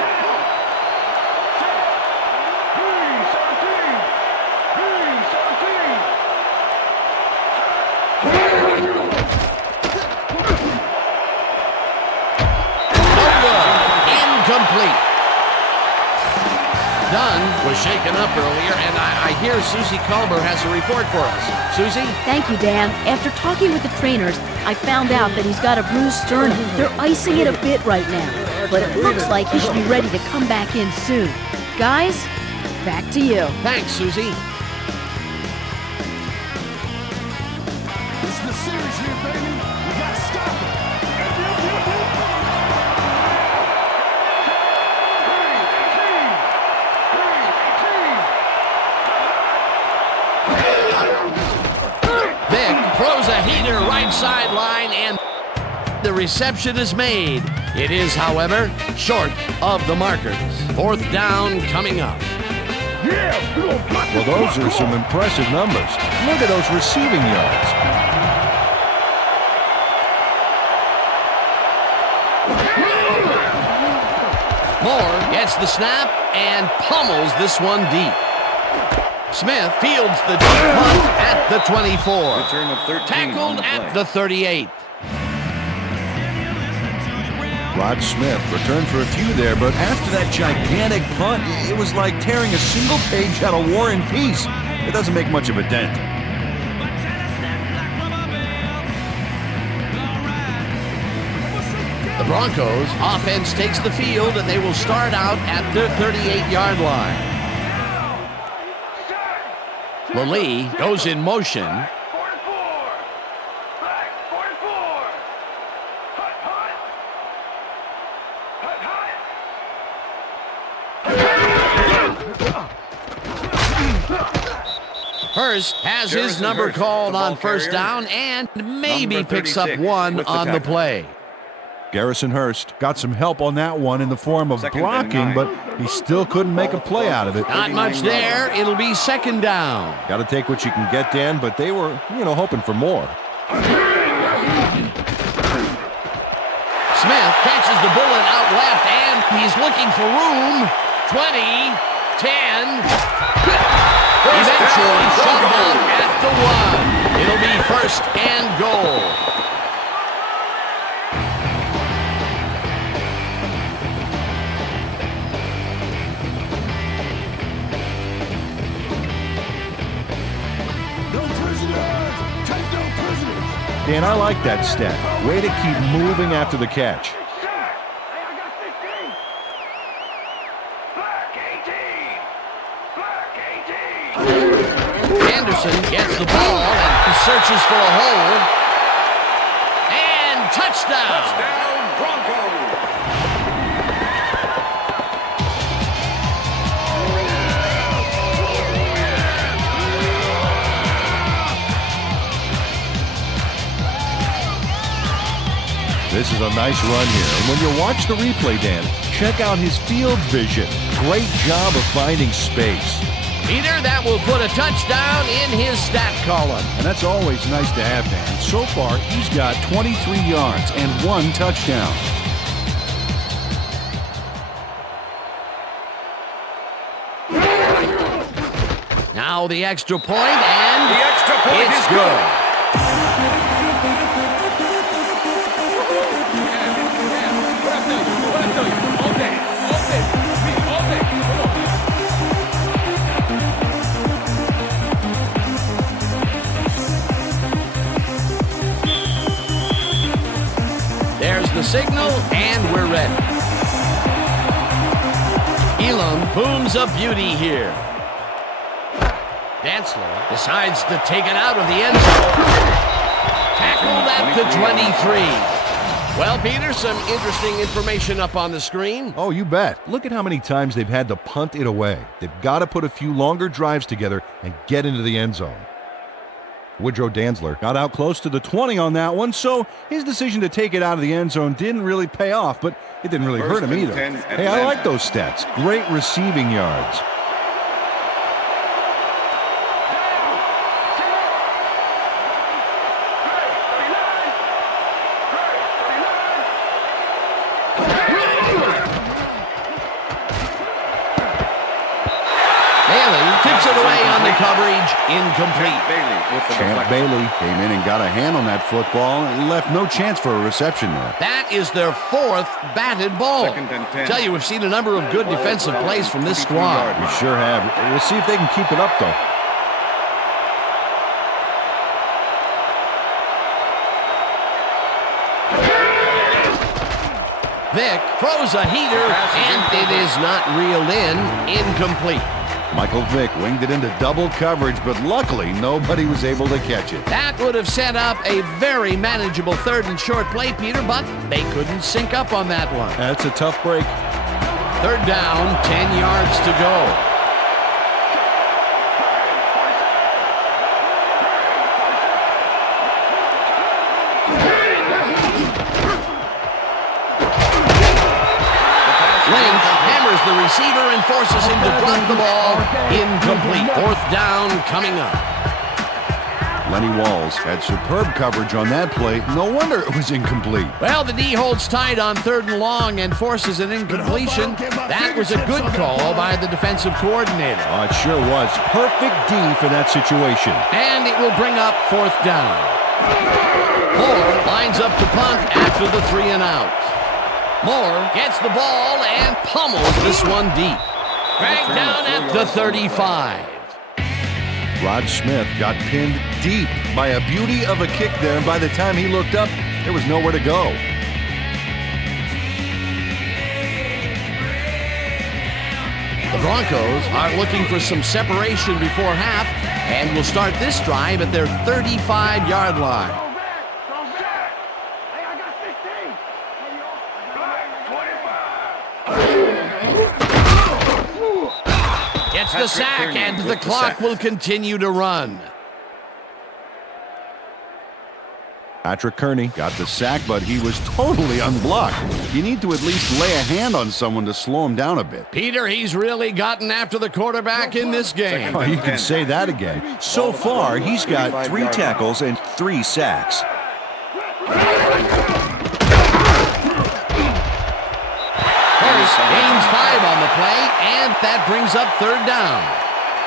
Dunn was shaken up earlier, and I hear Susie Culber has a report for us. Susie? Thank you, Dan. After talking with the trainers, I found out that he's got a bruised sternum. They're icing it a bit right now, but it looks like he should be ready to come back in soon. Guys, back to you. Thanks, Susie. This is the series here, baby. We gotta stop it. Throws a heater right sideline, and the reception is made. It is, however, short of the markers. 4th down coming up. Well, those are some impressive numbers. Look at those receiving yards. Moore gets the snap and pummels this one deep. Smith fields the deep punt at the 24. Return of 13 Tackled at the 38. Rod Smith returned for a few there, but after that gigantic punt, it was like tearing a single page out of War and Peace. It doesn't make much of a dent. The Broncos offense takes the field, and they will start out at the 38-yard line. Lee goes in motion. 44. Black 44. Hut, hut. Hurst has his number Hurst, called the on ball first carrier. down and maybe Number picks up 36 one with the on the tackle. play. Garrison Hurst got some help on that one in the form of Second and blocking, 9. but he still couldn't make a play out of it. Not much there. It'll be second down. Got to take what you can get, Dan, but they were, hoping for more. Smith catches the bullet out left, and he's looking for room. 20, 10. Eventually shoved out at the 1. It'll be first and goal. Dan, I like that stat. Way to keep moving after the catch. Hey, I got 15. Black 18. Black 18. Anderson gets the ball and searches for a hole. And touchdown. Touchdown, Broncos. This is a nice run here. And when you watch the replay, Dan, check out his field vision. Great job of finding space. Peter, that will put a touchdown in his stat column. And that's always nice to have, Dan. So far, he's got 23 yards and 1 touchdown. Now the extra point, and The extra point it's is good. There's the signal, and we're ready. Elam booms a beauty here. Dantzler decides to take it out of the end zone. Tackled at the 23. Well, Peter, some interesting information up on the screen. Oh, you bet. Look at how many times they've had to punt it away. They've got to put a few longer drives together and get into the end zone. Woodrow Dantzler got out close to the 20 on that one, so his decision to take it out of the end zone didn't really pay off, but it didn't really hurt him either. Hey, I like those stats. Great receiving yards. Tips it away on the coverage, incomplete. Champ Bailey came in and got a hand on that football and left no chance for a reception there. That is their 4th batted ball. Second and 10. Tell you, we've seen a number of good defensive plays from this squad. We sure have. We'll see if they can keep it up, though. Vick throws a heater, and it is not reeled in, incomplete. Michael Vick winged it into double coverage, but luckily nobody was able to catch it. That would have set up a very manageable 3rd and short play, Peter, but they couldn't sync up on that one. That's a tough break. 3rd down, 10 yards to go. The receiver and forces him to drop the ball. Incomplete. 4th down coming up. Lenny Walls had superb coverage on that play. No wonder it was incomplete. Well, the D holds tight on 3rd and long and forces an incompletion. That was a good call by the defensive coordinator. Oh, it sure was. Perfect D for that situation. And it will bring up 4th down. Moore lines up to punt after the 3 and out. Moore gets the ball and pummels this one deep. Dragged down at the 35. Rod Smith got pinned deep by a beauty of a kick there, and by the time he looked up, there was nowhere to go. The Broncos are looking for some separation before half and will start this drive at their 35-yard line. Gets the sack, and the clock will continue to run. Patrick Kearney got the sack, but he was totally unblocked. You need to at least lay a hand on someone to slow him down a bit. Peter, he's really gotten after the quarterback in this game. Oh, you can say that again. So far, he's got 3 tackles and 3 sacks. Hurst gains 5 on the play, and that brings up 3rd down.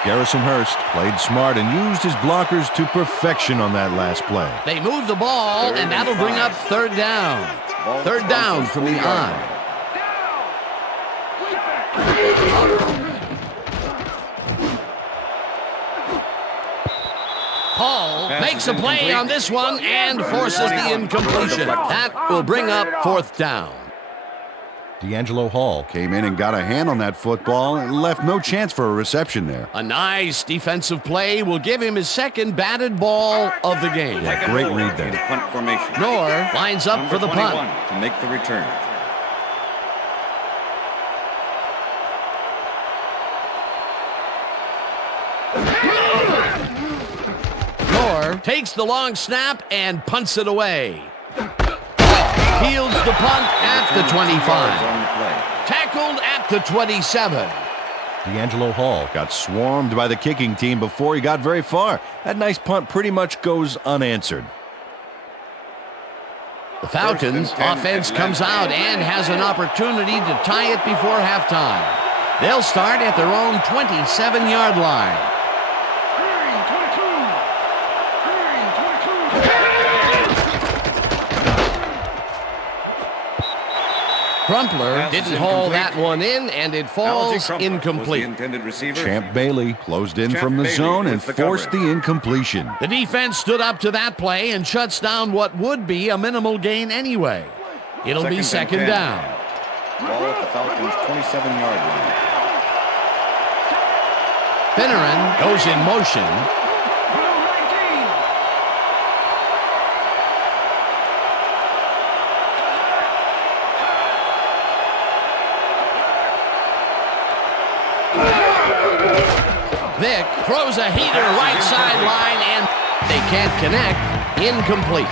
Garrison Hurst played smart and used his blockers to perfection on that last play. They move the ball, and that'll bring up 3rd down. 3rd down from the eye. Hall makes a play on this one and forces the incompletion. That will bring up 4th down. D'Angelo Hall came in and got a hand on that football and left no chance for a reception there. A nice defensive play will give him his 2nd batted ball of the game. Yeah, great read there. Punt formation. Nor lines up for the punt. To make the return. Nor takes the long snap and punts it away. Fields the punt at the 25. Tackled at the 27. D'Angelo Hall got swarmed by the kicking team before he got very far. That nice punt pretty much goes unanswered. The Falcons offense comes out and has an opportunity to tie it before halftime. They'll start at their own 27-yard line. Crumpler didn't haul that one in, and it falls incomplete. Champ Bailey closed in from the zone and forced the incompletion. The defense stood up to that play and shuts down what would be a minimal gain anyway. It'll be 2nd down. Ball at the Falcons' 27-yard line. Finneran goes in motion. Vick throws a heater right sideline, and they can't connect. Incomplete.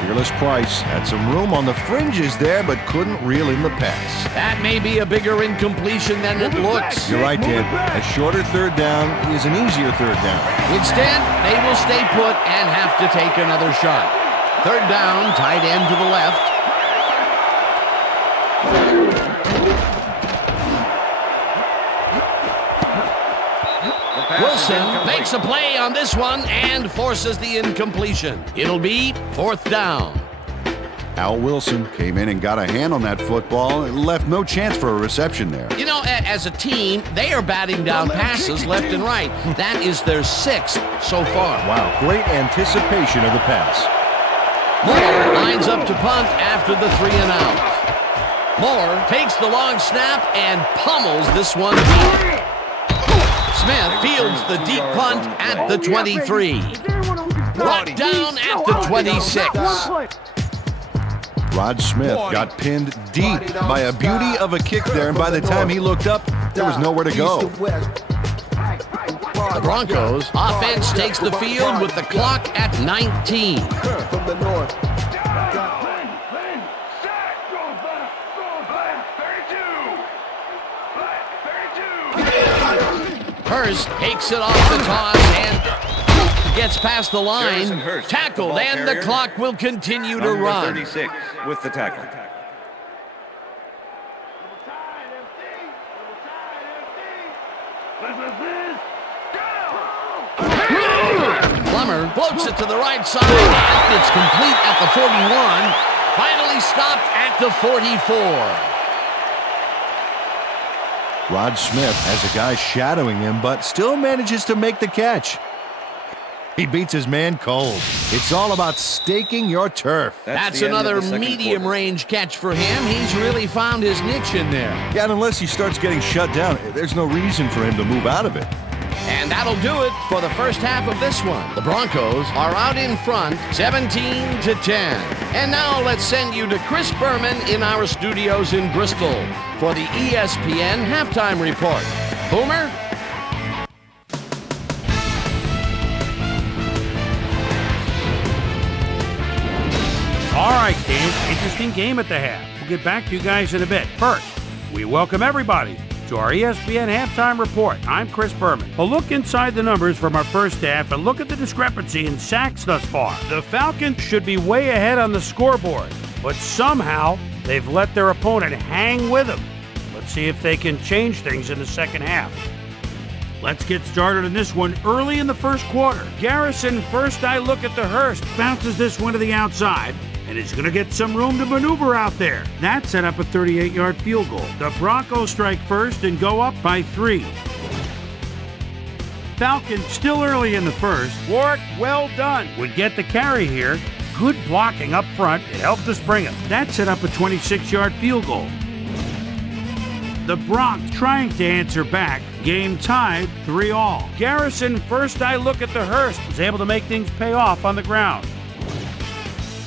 Fearless Price had some room on the fringes there, but couldn't reel in the pass. That may be a bigger incompletion than it looks. You're right, Dan. A shorter third down is an easier third down. Instead, they will stay put and have to take another shot. Third down, tight end to the left. Wilson makes a play on this one and forces the incompletion. It'll be fourth down. Al Wilson came in and got a hand on that football and left no chance for a reception there. You know, as a team, they are batting down passes left and right. That is their 6th so far. Wow, great anticipation of the pass. Moore lines up to punt after the 3 and out. Moore takes the long snap and pummels this one deep. Smith fields the deep punt at the 23. Brought down at the 26. Rod Smith got pinned deep by a beauty of a kick there, and by the time he looked up, there was nowhere to go. The Broncos offense takes the field with the clock at 19. Hurst takes it off the toss and gets past the line. Tackled, and the clock will continue to run. 36 with the tackle. Plummer floats it to the right side, and it's complete at the 41. Finally stopped at the 44. Rod Smith has a guy shadowing him, but still manages to make the catch. He beats his man cold. It's all about staking your turf. That's another medium-range catch for him. He's really found his niche in there. Yeah, and unless he starts getting shut down, there's no reason for him to move out of it. And that'll do it for the first half of this one. The Broncos are out in front, 17-10. And now let's send you to Chris Berman in our studios in Bristol for the ESPN Halftime Report. Boomer? All right, Dan, interesting game at the half. We'll get back to you guys in a bit. First, we welcome everybody to our ESPN Halftime Report. I'm Chris Berman. A look inside the numbers from our first half and look at the discrepancy in sacks thus far. The Falcons should be way ahead on the scoreboard, but somehow they've let their opponent hang with them. Let's see if they can change things in the second half. Let's get started on this one early in the first quarter. Garrison, first eye look at the Hurst, bounces this one to the outside, and is going to get some room to maneuver out there. That set up a 38-yard field goal. The Broncos strike first and go up by 3. Falcons still early in the first. Warwick, well done, would get the carry here. Good blocking up front. It helped us bring him. That set up a 26-yard field goal. The Broncos trying to answer back. Game tied 3-all. Garrison, first eye look at the Hurst, was able to make things pay off on the ground.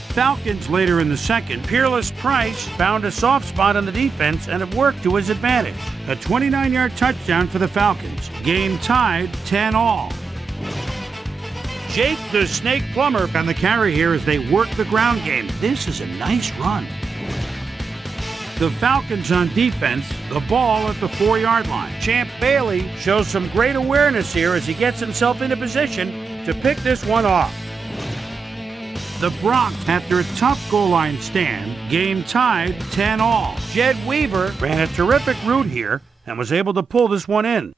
Falcons later in the second. Fearless Price found a soft spot on the defense and it worked to his advantage. A 29-yard touchdown for the Falcons. Game tied 10-all. Jake the Snake Plummer on the carry here as they work the ground game. This is a nice run. The Falcons on defense, the ball at the 4-yard line. Champ Bailey shows some great awareness here as he gets himself into position to pick this one off. The Broncos, after a tough goal line stand, game tied 10-all. Jed Weaver ran a terrific route here and was able to pull this one in.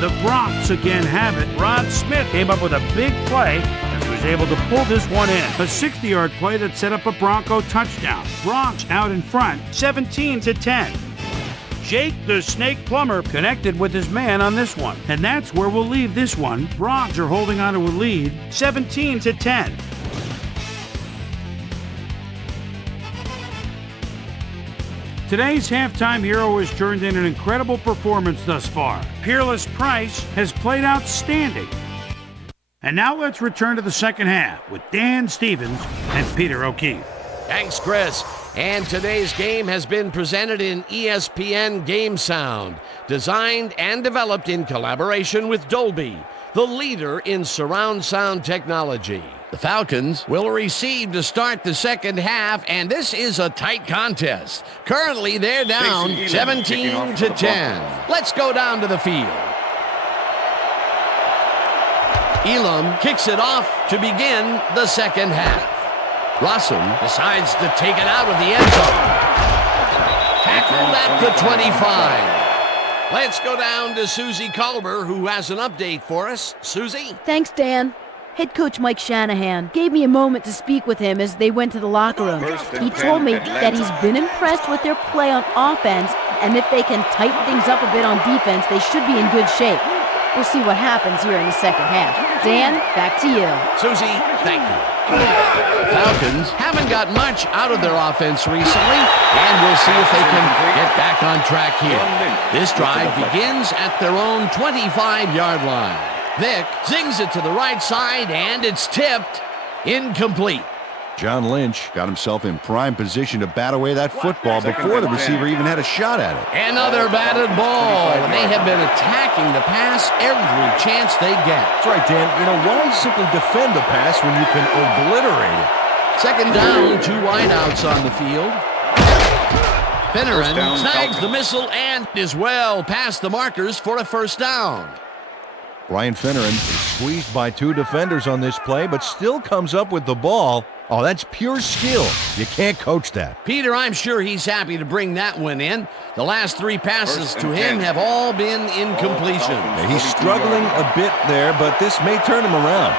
The Broncos again have it. Rod Smith came up with a big play as he was able to pull this one in. A 60-yard play that set up a Bronco touchdown. Broncos out in front, 17-10. Jake the Snake Plummer connected with his man on this one. And that's where we'll leave this one. Broncos are holding on to a lead, 17-10. Today's halftime hero has turned in an incredible performance thus far. Peerless Price has played outstanding. And now let's return to the second half with Dan Stevens and Peter O'Keefe. Thanks, Chris. And today's game has been presented in ESPN Game Sound, designed and developed in collaboration with Dolby, the leader in surround sound technology. The Falcons will receive to start the second half, and this is a tight contest. Currently, they're down 17-10. Let's go down to the field. Elam kicks it off to begin the second half. Rossum decides to take it out of the end zone. Tackled at the 25. Let's go down to Susie Culber, who has an update for us. Susie? Thanks, Dan. Head coach Mike Shanahan gave me a moment to speak with him as they went to the locker room. He told me that he's been impressed with their play on offense, and if they can tighten things up a bit on defense, they should be in good shape. We'll see what happens here in the second half. Dan, back to you. Susie, thank you. Falcons haven't got much out of their offense recently, and we'll see if they can get back on track here. This drive begins at their own 25-yard line. Vic zings it to the right side, and it's tipped incomplete. John Lynch got himself in prime position to bat away that football before the receiver even had a shot at it. Another batted ball. They have been attacking the pass every chance they get. That's right, Dan. You know, why simply defend the pass when you can obliterate it? Second down, 2 wideouts on the field. Finneran snags the missile and is well past the markers for a first down. Brian Finneran is squeezed by 2 defenders on this play, but still comes up with the ball. Oh, that's pure skill. You can't coach that. Peter, I'm sure he's happy to bring that one in. The last 3 passes to him have all been incompletion. Yeah, he's struggling a bit there, but this may turn him around.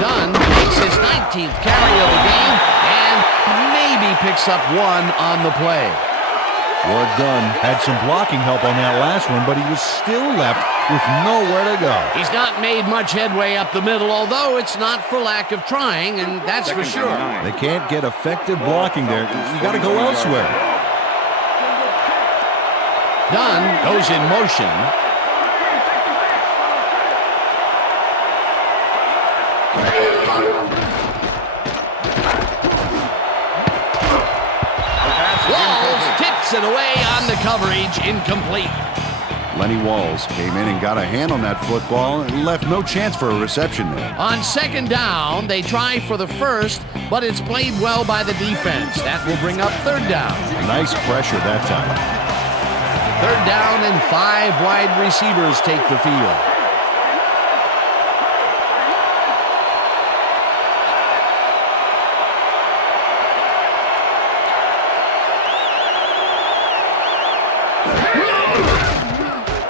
Dunn makes his 19th carry of the game and maybe picks up 1 on the play. Ward Dunn had some blocking help on that last one, but he was still left with nowhere to go. He's not made much headway up the middle, although it's not for lack of trying, and that's for sure. They can't get effective blocking there. You got to go elsewhere. Dunn goes in motion. It away on the coverage, incomplete. Lenny Walls came in and got a hand on that football and left no chance for a reception there. On second down, they try for the first, but it's played well by the defense. That will bring up third down. Nice pressure that time. Third down and 5 wide receivers take the field.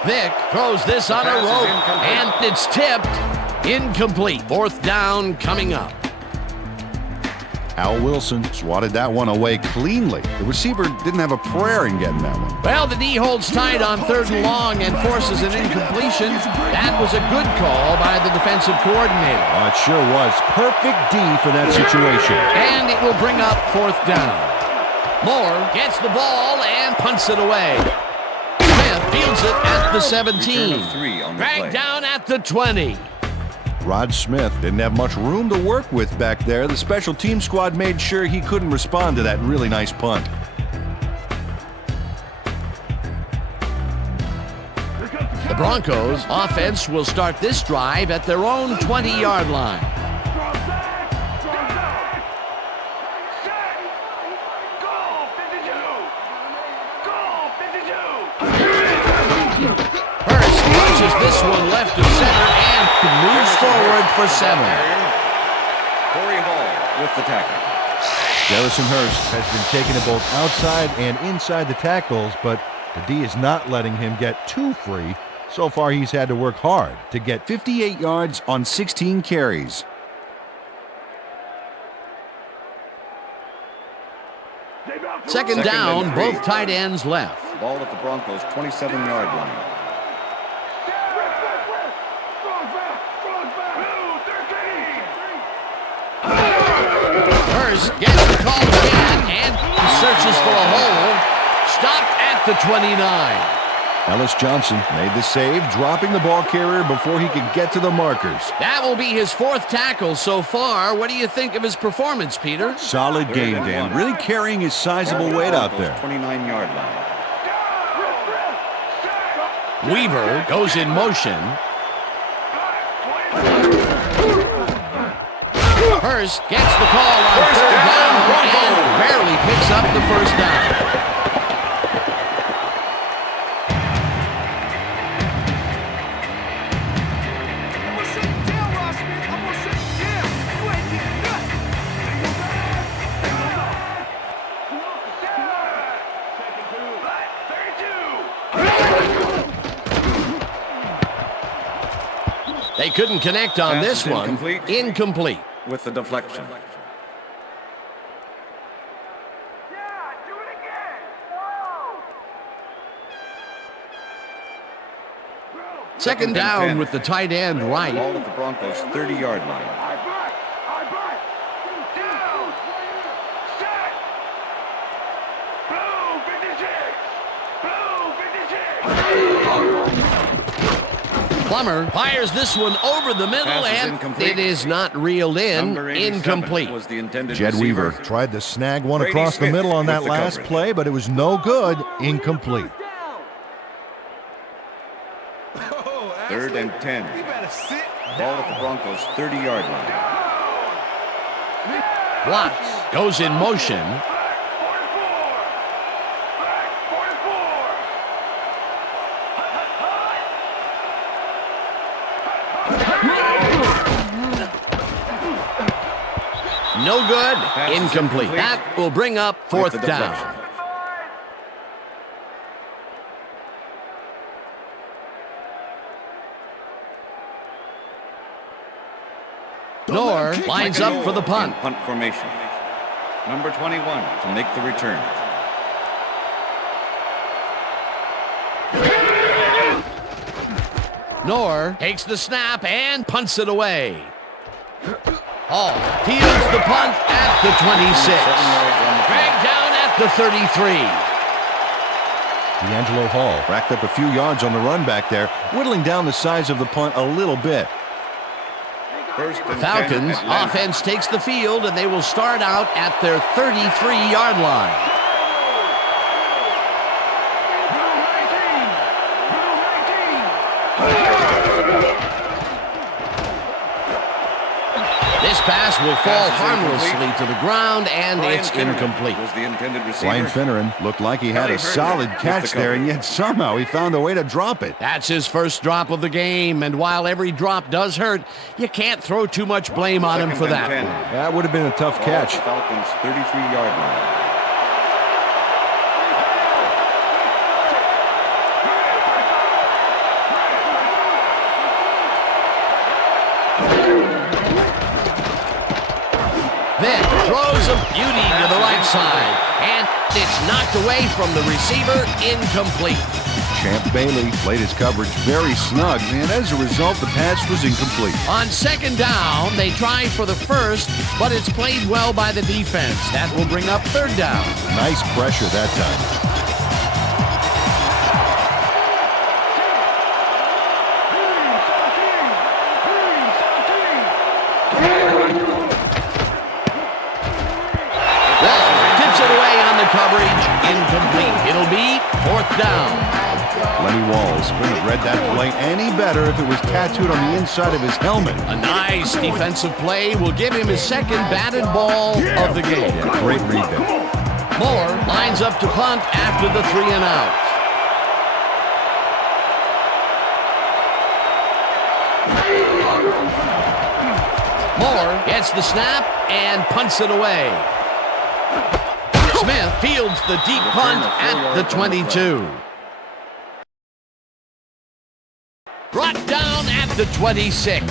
Vic throws this on a rope, and it's tipped incomplete. Fourth down coming up. Al Wilson swatted that one away cleanly. The receiver didn't have a prayer in getting that one. Well, the D holds tight on 3rd and long and forces an incompletion. That was a good call by the defensive coordinator. Oh, it sure was. Perfect D for that situation. And it will bring up 4th down. Moore gets the ball and punts it away. Fields it at the 17. Dragged down at the 20. Rod Smith didn't have much room to work with back there. The special team squad made sure he couldn't respond to that really nice punt. The Broncos offense will start this drive at their own 20-yard line. This one left of center and moves forward for 7. Corey Hall with the tackle. Garrison Hurst has been taking it both outside and inside the tackles, but the D is not letting him get too free. So far, he's had to work hard to get 58 yards on 16 carries. Second down, both tight ends left. Ball at the Broncos' 27-yard line. Hurst gets the call again and searches for a hole. Stopped at the 29. Ellis Johnson made the save, dropping the ball carrier before he could get to the markers. That will be his 4th tackle so far. What do you think of his performance, Peter? Solid game, Dan. Really carrying his sizable weight out there. 29-yard line. Weaver goes in motion. Hurst gets the call on 3rd down and barely picks up the 1st down. They couldn't connect on this one. Incomplete. With the deflection. Second down with the tight end right. Ball at the Broncos' 30-yard line. Plummer fires this one over the middle, and it is not reeled in. Incomplete. Was the intended Jed receiver. Weaver tried to snag one Brady across the Smith middle on with that the last coverage. play, but it was no good. Incomplete. 3rd and 10. Ball at the Broncos' 30-yard line. Watts goes in motion. No good. Incomplete. That will bring up 4th down. Knorr lines up for the punt. Punt formation. Number 21 to make the return. Knorr takes the snap and punts it away. Hall fields the punt at the 26. Dragged down at the 33. D'Angelo Hall racked up a few yards on the run back there, whittling down the size of the punt a little bit. Falcons offense takes the field, and they will start out at their 33-yard line. This pass will fall harmlessly to the ground, and it's incomplete. Was the intended receiver. Ryan Finneran looked like he had a solid catch there, and yet somehow he found a way to drop it. That's his first drop of the game, and while every drop does hurt, you can't throw too much blame on him for that. That would have been a tough catch. Falcons' 33-yard line. Then throws a beauty to the right side, and it's knocked away from the receiver. Incomplete. Champ Bailey played his coverage very snug, and as a result, the pass was incomplete. On 2nd down, they try for the 1st, but it's played well by the defense. That will bring up 3rd down. Nice pressure that time. Coverage incomplete. It'll be 4th down. Lenny Walls couldn't have read that play any better if it was tattooed on the inside of his helmet. A nice defensive play will give him his 2nd batted ball of the game. Yeah, great read there. Moore lines up to punt after the 3 and out. Moore gets the snap and punts it away. Smith fields the deep punt at the 22. Brought down at the 26.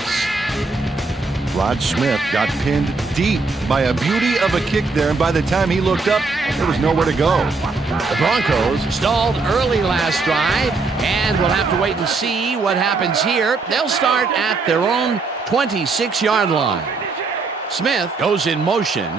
Rod Smith got pinned deep by a beauty of a kick there, and by the time he looked up, there was nowhere to go. The Broncos stalled early last drive, and we'll have to wait and see what happens here. They'll start at their own 26-yard line. Smith goes in motion.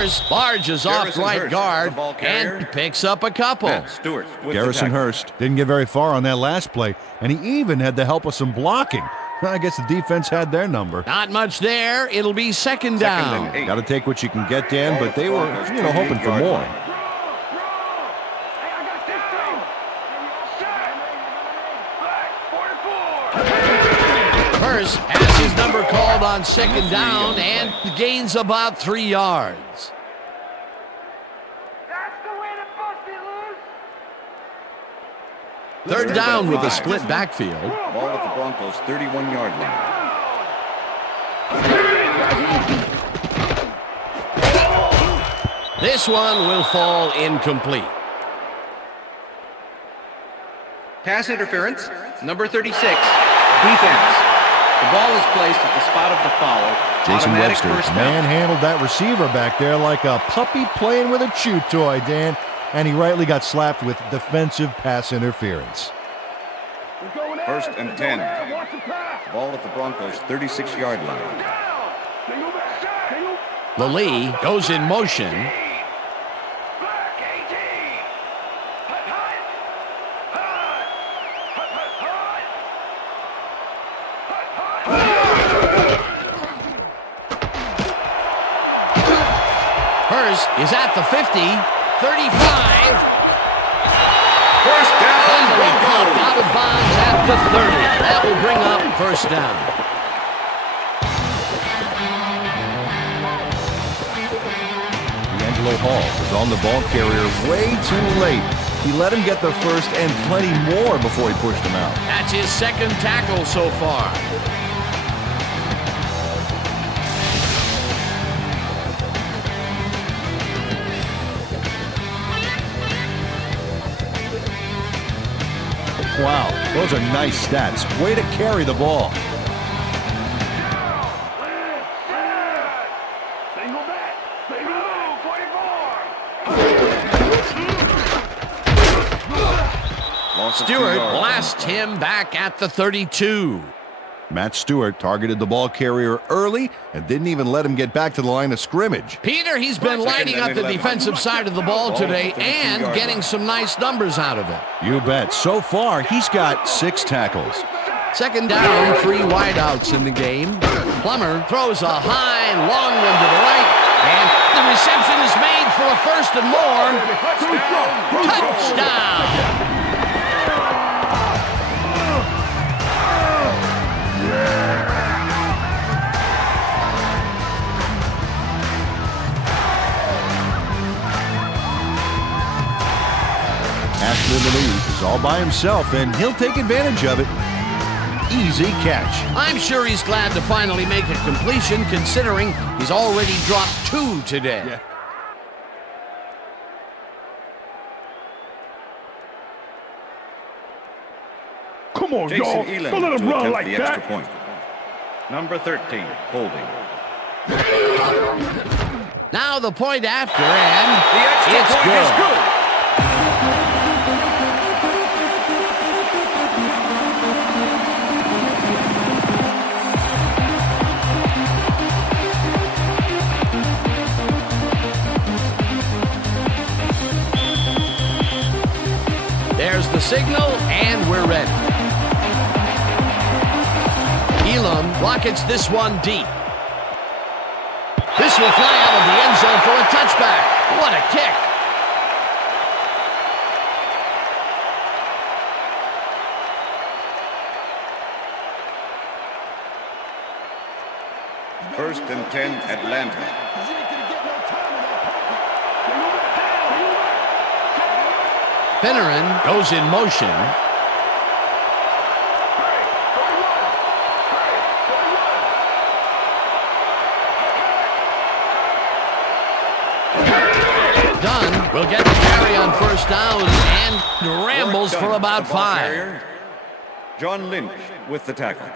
Hurst barges off Garrison right Hurst, guard the ball carrier. and picks up a couple. Matt Stewart with Garrison the tackle. Hurst didn't get very far on that last play, and he even had the help of some blocking. I guess the defense had their number. Not much there. It'll be second Second down. and 8. Got to take what you can get, Dan, Ball but at they the were, Broncos' hoping for 28-yard more. line. Hurst has his number called on second down and gains about 3 yards. Third down with a split backfield. Ball at the Broncos' 31-yard line. This one will fall incomplete. Pass interference, number 36, defense. The ball is placed at the spot of the foul. Jason Automatic Webster first down. manhandled that receiver back there like a puppy playing with a chew toy, Dan, and he rightly got slapped with defensive pass interference. First and 10. Ball at the Broncos' 36-yard line. Lee goes in motion. Hurst is at the 50, 35. First down, Broncos. Out of bounds at the 30. That will bring up first down. D'Angelo Hall was on the ball carrier way too late. He let him get the first and plenty more before he pushed him out. That's his second tackle so far. Wow, those are nice stats. Way to carry the ball. Stewart blasts him back at the 32. Matt Stewart targeted the ball carrier early and didn't even let him get back to the line of scrimmage. Peter, he's been lighting up the defensive side of the ball today and getting some nice numbers out of it. You bet. So far, he's got 6 tackles. Second down, 3 wideouts in the game. Plummer throws a high, long one to the right, and the reception is made for a first and more. Touchdown! Ashley Lee is all by himself, and he'll take advantage of it. Easy catch. I'm sure he's glad to finally make a completion, considering he's already dropped 2 today. Yeah. Come on, Jason y'all. Elam Don't let him to run attempt like the that. extra point. Number 13, holding. Now the point after, and The extra it's point good. is good. There's the signal, and we're ready. Elam rockets this one deep. This will fly out of the end zone for a touchback. What a kick. First and 10, Atlanta. Finneran goes in motion. Dunn will get the carry on first down and rambles for about 5. John Lynch with the tackle.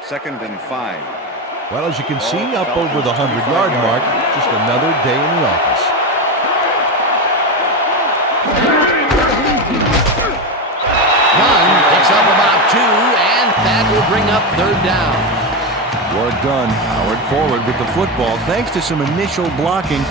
Second and 5. Well, as you can see, up over the 100-yard mark, just another day in the office. Dunn picks up about 2, and that will bring up third down. Work done. Howard forward with the football thanks to some initial blocking.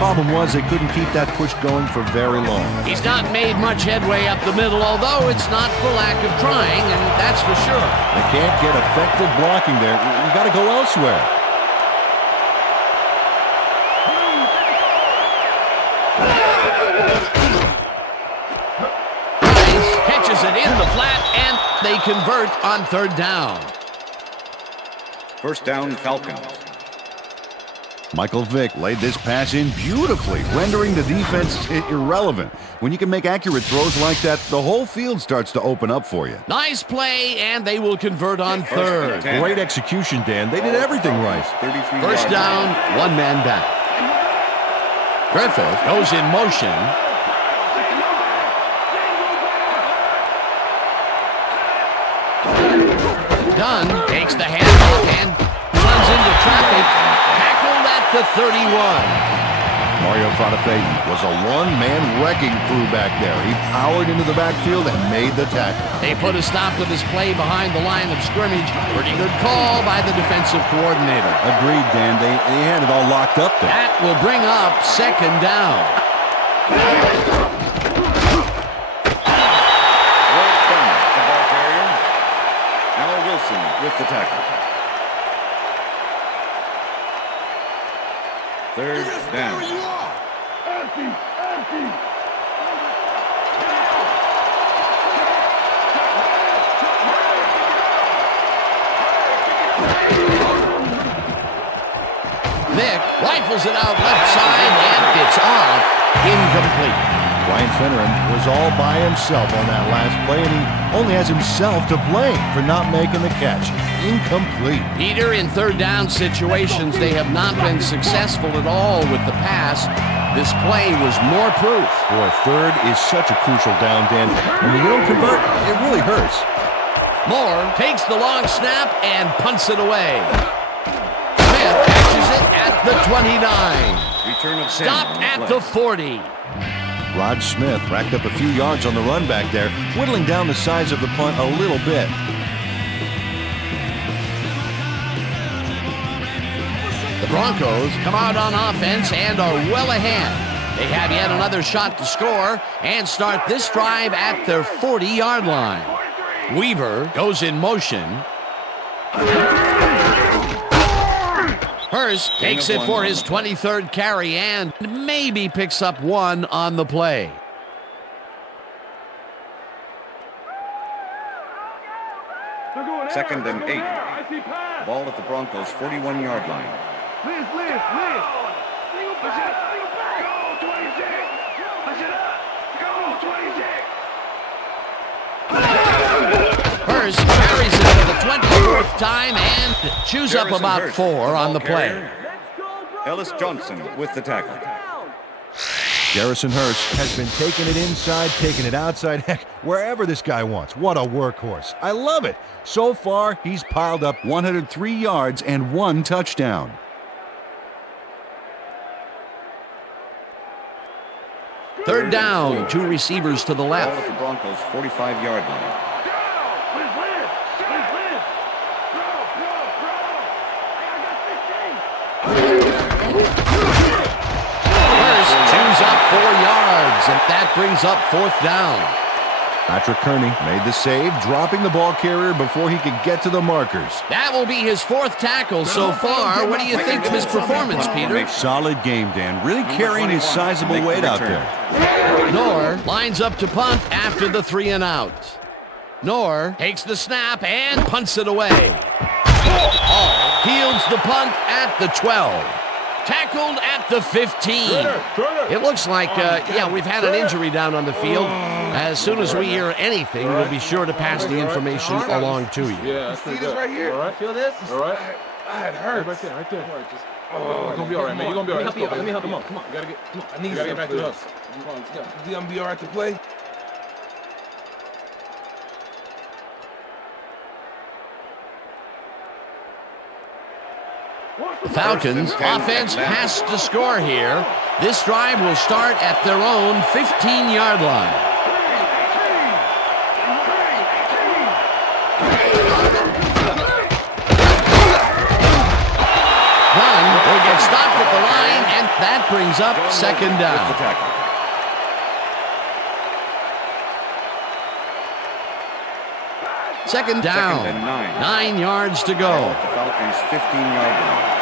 Problem was they couldn't keep that push going for very long. He's not made much headway up the middle, although it's not for lack of trying, and that's for sure. They can't get effective blocking there. You got to go elsewhere. Catches it in the flat, and they convert on third down. First down, Falcons. Michael Vick laid this pass in beautifully, rendering the defense irrelevant. When you can make accurate throws like that, the whole field starts to open up for you. Nice play, and they will convert on third. Great execution, Dan. They did everything right. First down, one man back. Griffith goes in motion. Dunn takes the handoff and runs into traffic. Tackled at the 31. Mario Fadafay was a one-man wrecking crew back there. He powered into the backfield and made the tackle. They put a stop to this play behind the line of scrimmage. Pretty good call by the defensive coordinator. Agreed, Dan. They had it all locked up there. That will bring up second down. With the tackle. Third down. Vick rifles it out left side, and it's off. Incomplete. Brian Finneran was all by himself on that last play, and he only has himself to blame for not making the catch. Incomplete. Peter, in third down situations, they have not been successful at all with the pass. This play was more proof. Boy, third is such a crucial down, Dan. When you don't convert, it really hurts. Moore takes the long snap and punts it away. Smith catches it at the 29. Return of Stopped at the 40. Rod Smith racked up a few yards on the run back there, whittling down the size of the punt a little bit. The Broncos come out on offense and are well ahead. They have yet another shot to score and start this drive at their 40-yard line. Weaver goes in motion. Hurst takes it for his 23rd carry and maybe picks up one on the play. Second and 8. Ball at the Broncos' 41-yard line. Hurst carries it for the 24th time and chews up about 4 on the play. Ellis Johnson with the tackle. Garrison Hurst has been taking it inside, taking it outside, heck, wherever this guy wants. What a workhorse. I love it. So far, he's piled up 103 yards and 1 touchdown. Third down, 2 receivers to the left. Ball at the Broncos' 45-yard line. Hurst chews up 4 yards, and that brings up 4th down. Patrick Kearney made the save, dropping the ball carrier before he could get to the markers. That will be his 4th tackle so far. What do you think of his performance, Peter? Solid game, Dan. Really carrying his sizable weight out there. Knorr lines up to punt after the 3 and out. Knorr takes the snap and punts it away. Hall fields the punt at the 12. Tackled at the 15. It looks like, we've had an injury down on the field. As soon as we hear anything, we'll be sure to pass the information along to you. Yeah, See this right here? All right. Feel this? All right. It hurts. Right there, right there. Oh, you're gonna be all right, man. You're gonna be all right. Let me help you. Come on. You gotta get. Come on. I need You gotta get back to us. You gonna be all right to play? The Falcons offense has to score here. This drive will start at their own 15-yard line. that brings up second down. Second down. Second and 9. 9 yards to go. The Falcons' 15-yard line.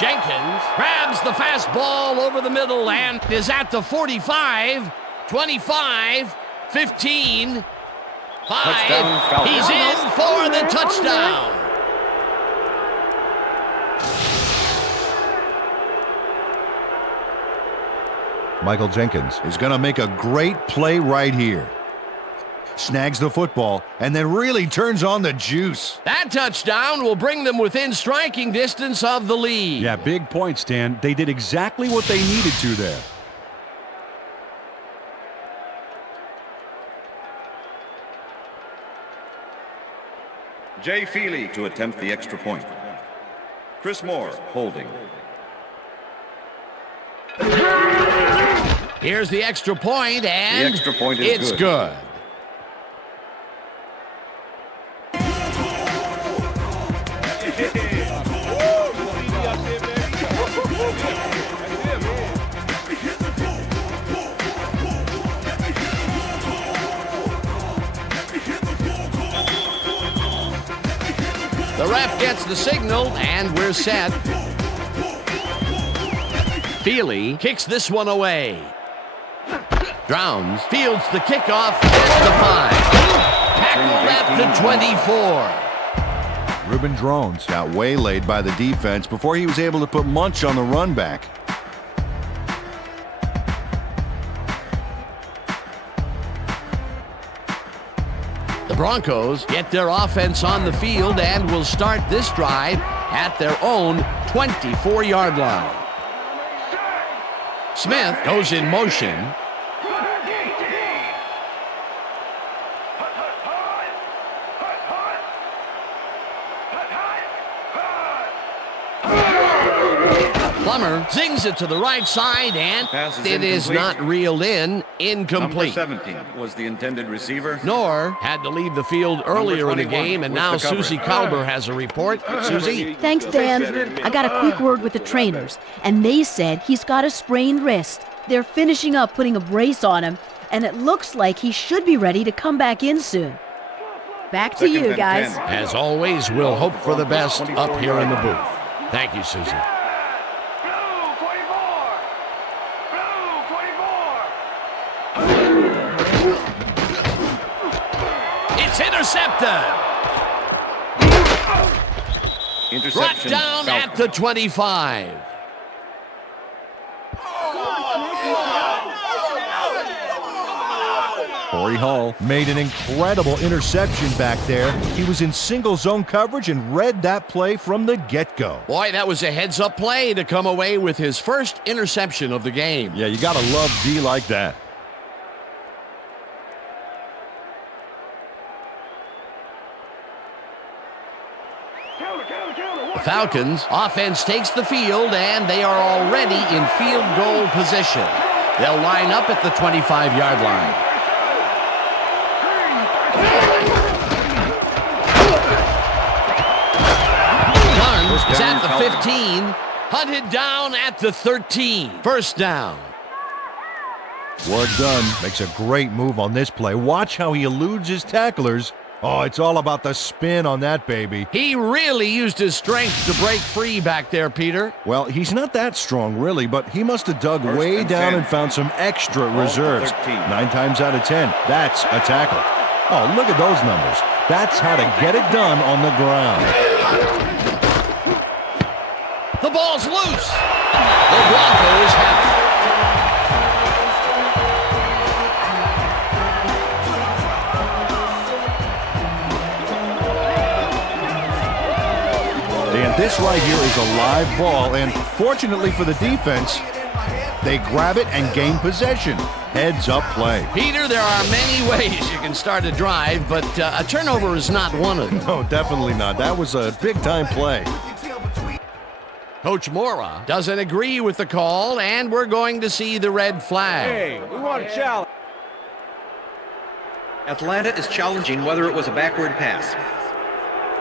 Jenkins grabs the fastball over the middle and is at the 45, 25, 15, 5. Touchdown, Falcons. He's in for the touchdown. Michael Jenkins is going to make a great play right here. Snags the football and then really turns on the juice. That touchdown will bring them within striking distance of the lead. Yeah, big points, Dan. They did exactly what they needed to there. Jay Feely to attempt the extra point. Chris Moore holding. Here's the extra point, and the extra point is good. The ref gets the signal, and we're set. Feely kicks this one away. Drowns fields the kickoff at the 5. Tackled at the 24. Reuben Drones got waylaid by the defense before he was able to put Munch on the run back. The Broncos get their offense on the field and will start this drive at their own 24-yard line. Smith goes in motion. Plummer zings it to the right side, and it is not reeled in. Incomplete. Number 17 was the intended receiver. Nor had to leave the field earlier in the game, and now Susie Kalber has a report. Susie? Thanks, Dan. I got a quick word with the trainers, and they said he's got a sprained wrist. They're finishing up putting a brace on him, and it looks like he should be ready to come back in soon. Back to you, guys. As always, we'll hope for the best up here in the booth. Thank you, Susie. It's intercepted. Brought down at the 25. Corey Hall made an incredible interception back there. He was in single zone coverage and read that play from the get-go. Boy, that was a heads-up play to come away with his first interception of the game. Yeah, you got to love D like that. The Falcons offense takes the field, and they are already in field goal position. They'll line up at the 25-yard line. Dunn is at the 15, hunted down at the 13. First down. Ward Dunn makes a great move on this play. Watch how he eludes his tacklers. Oh, it's all about the spin on that baby. He really used his strength to break free back there, Peter. Well, he's not that strong, really, but he must have dug way down and found some extra reserves. 9 times out of 10, that's a tackle. Oh, look at those numbers. That's how to get it done on the ground. The ball's loose. The Broncos have it. And this right here is a live ball, and fortunately for the defense, they grab it and gain possession. Heads up play. Peter, there are many ways you can start a drive, but a turnover is not one of them. No, definitely not. That was a big-time play. Coach Mora doesn't agree with the call, and we're going to see the red flag. Hey, we want a challenge. Atlanta is challenging whether it was a backward pass.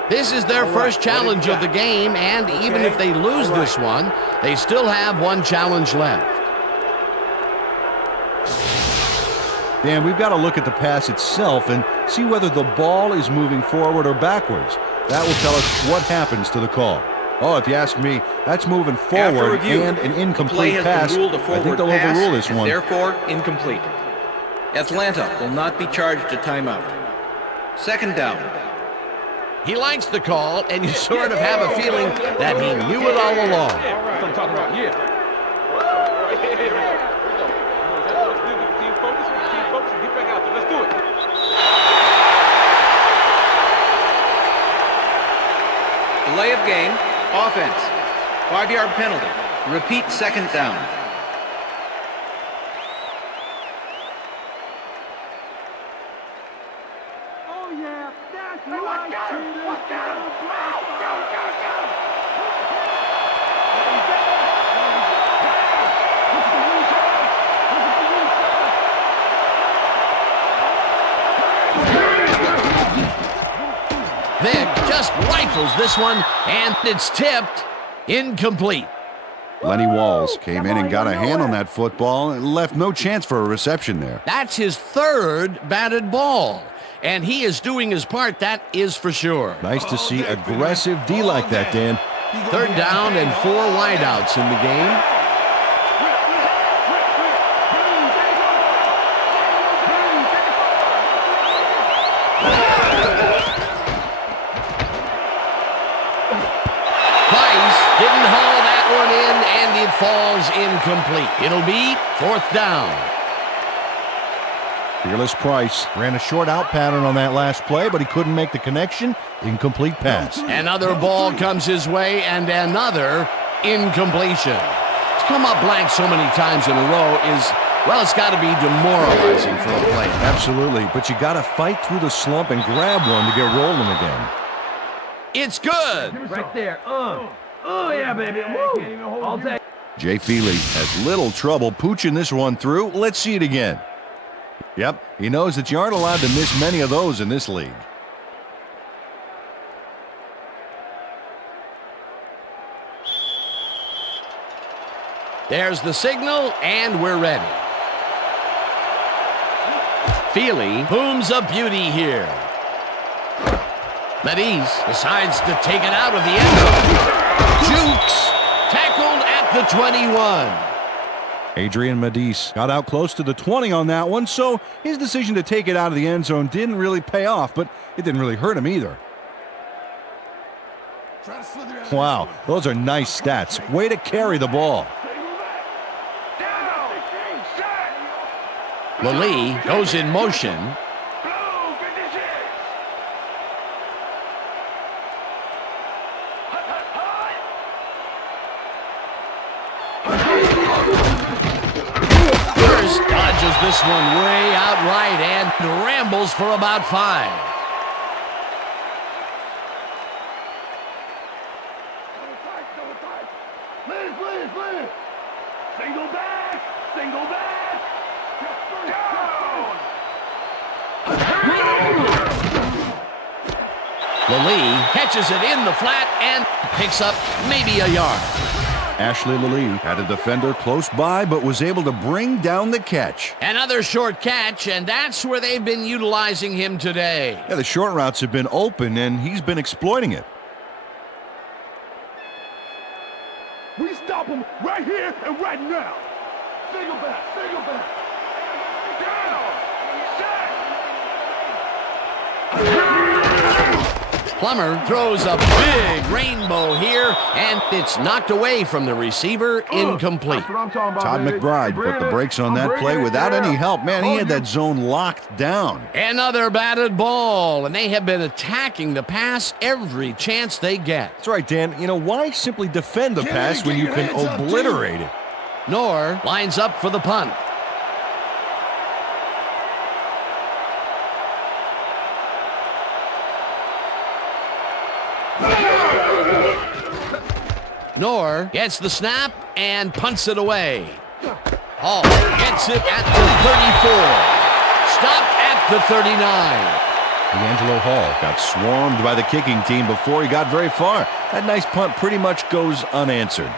This is their first challenge of the game, and even if they lose this one, they still have one challenge left. Dan, we've got to look at the pass itself and see whether the ball is moving forward or backwards. That will tell us what happens to the call. Oh, if you ask me, that's moving forward and an incomplete pass. I think they'll overrule this one. Therefore, incomplete. Atlanta will not be charged a timeout. Second down. He likes the call, and you sort of have a feeling that he knew it all along. That's what I'm talking about, yeah. Team focus, get back out there. Let's do it. Delay of game, offense. 5-yard penalty. Repeat second down. Oh, yeah, that's right, Peter. Watch out. Vic just rifles this one, and it's tipped. Incomplete. Lenny Walls came in and got a hand on that football and left no chance for a reception there. That's his third batted ball, and he is doing his part, that is for sure. Nice to see aggressive D like that, Dan. Third down and 4 wideouts in the game. Didn't haul that one in, and it falls incomplete. It'll be 4th down. Fearless Price ran a short out pattern on that last play, but he couldn't make the connection. Incomplete pass. Another ball comes his way, and another incompletion. To come up blank so many times in a row is, well, it's got to be demoralizing for a player. Absolutely, but you got to fight through the slump and grab one to get rolling again. It's good. Right there. Oh, yeah, baby. Woo. All day. Jay Feely has little trouble pooching this one through. Let's see it again. Yep, he knows that you aren't allowed to miss many of those in this league. There's the signal, and we're ready. Feely booms a beauty here. Medis decides to take it out of the end zone. Jukes, tackled at the 21. Adrian Medis got out close to the 20 on that one, so his decision to take it out of the end zone didn't really pay off, but it didn't really hurt him either. Wow, those are nice stats. Way to carry the ball. Lally goes in motion. Dodges this one way out right and rambles for about 5. Please. Single back. Lally catches it in the flat and picks up maybe a yard. Ashley Lally had a defender close by, but was able to bring down the catch. Another short catch, and that's where they've been utilizing him today. Yeah, the short routes have been open, and he's been exploiting it. We stop him right here and right now. Single back. Plummer throws a big rainbow here, and it's knocked away from the receiver, incomplete. Todd McBride put the brakes on that play without any help. Man, he had that zone locked down. Another batted ball, and they have been attacking the pass every chance they get. That's right, Dan. You know, why simply defend the pass when you can obliterate it? Knorr lines up for the punt. Nor gets the snap and punts it away. Hall gets it at the 34. Stopped at the 39. D'Angelo Hall got swarmed by the kicking team before he got very far. That nice punt pretty much goes unanswered.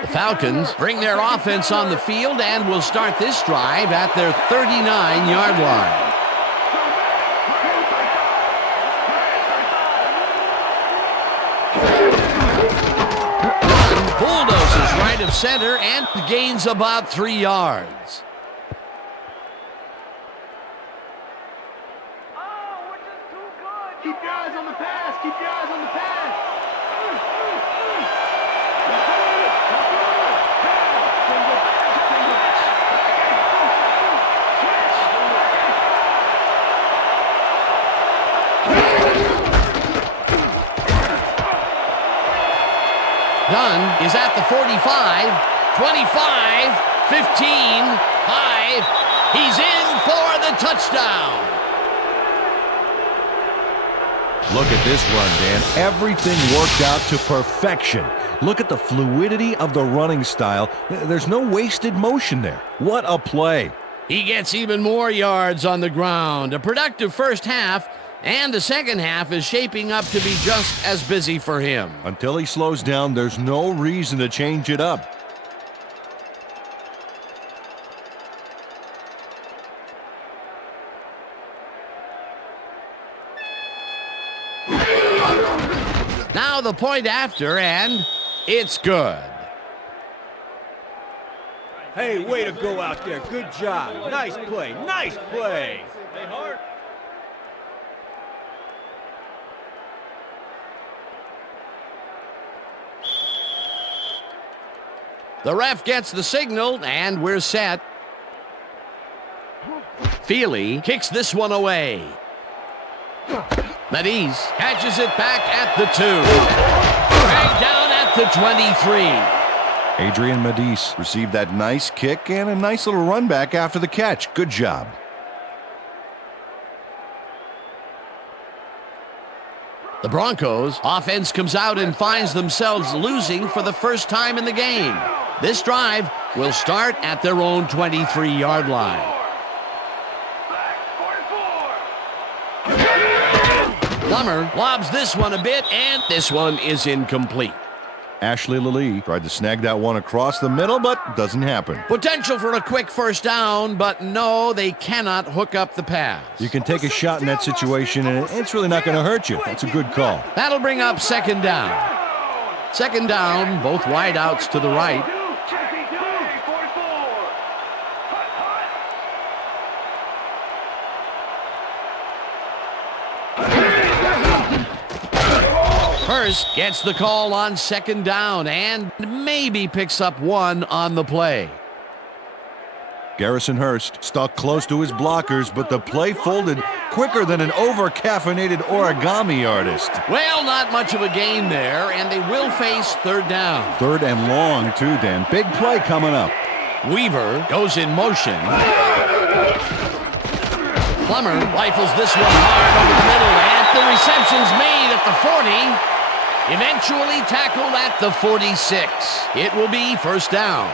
The Falcons bring their offense on the field and will start this drive at their 39-yard line. Bulldozes right of center and gains about 3 yards. Keep your eyes on the pass. Keep your eyes on the pass. Dunn is at the 45, 25, 15, 5. He's in for the touchdown. Look at this run, Dan. Everything worked out to perfection. Look at the fluidity of the running style. There's no wasted motion there. What a play. He gets even more yards on the ground. A productive first half, and the second half is shaping up to be just as busy for him. Until he slows down, there's no reason to change it up. Now the point after, and it's good. Hey, way to go out there. Good job. Nice play. Nice play. Hey, Hart. The ref gets the signal, and we're set. Feely kicks this one away. Mediz catches it back at the 2. Dragged down at the 23. Adrian Mediz received that nice kick and a nice little run back after the catch. Good job. The Broncos offense comes out and finds themselves losing for the first time in the game. This drive will start at their own 23-yard line. Plummer lobs this one a bit, and this one is incomplete. Ashley Lilly tried to snag that one across the middle, but doesn't happen. Potential for a quick first down, but no, they cannot hook up the pass. You can take a shot in that situation, and it's really not going to hurt you. That's a good call. That'll bring up second down. Second down, both wideouts to the right. Hurst gets the call on second down and maybe picks up one on the play. Garrison Hurst stuck close to his blockers, but the play folded quicker than an over-caffeinated origami artist. Well, not much of a gain there, and they will face third down. Third and long, too, Dan. Big play coming up. Weaver goes in motion. Plummer rifles this one hard over the middle, and the reception's made at the 40. Eventually tackled at the 46. It will be first down.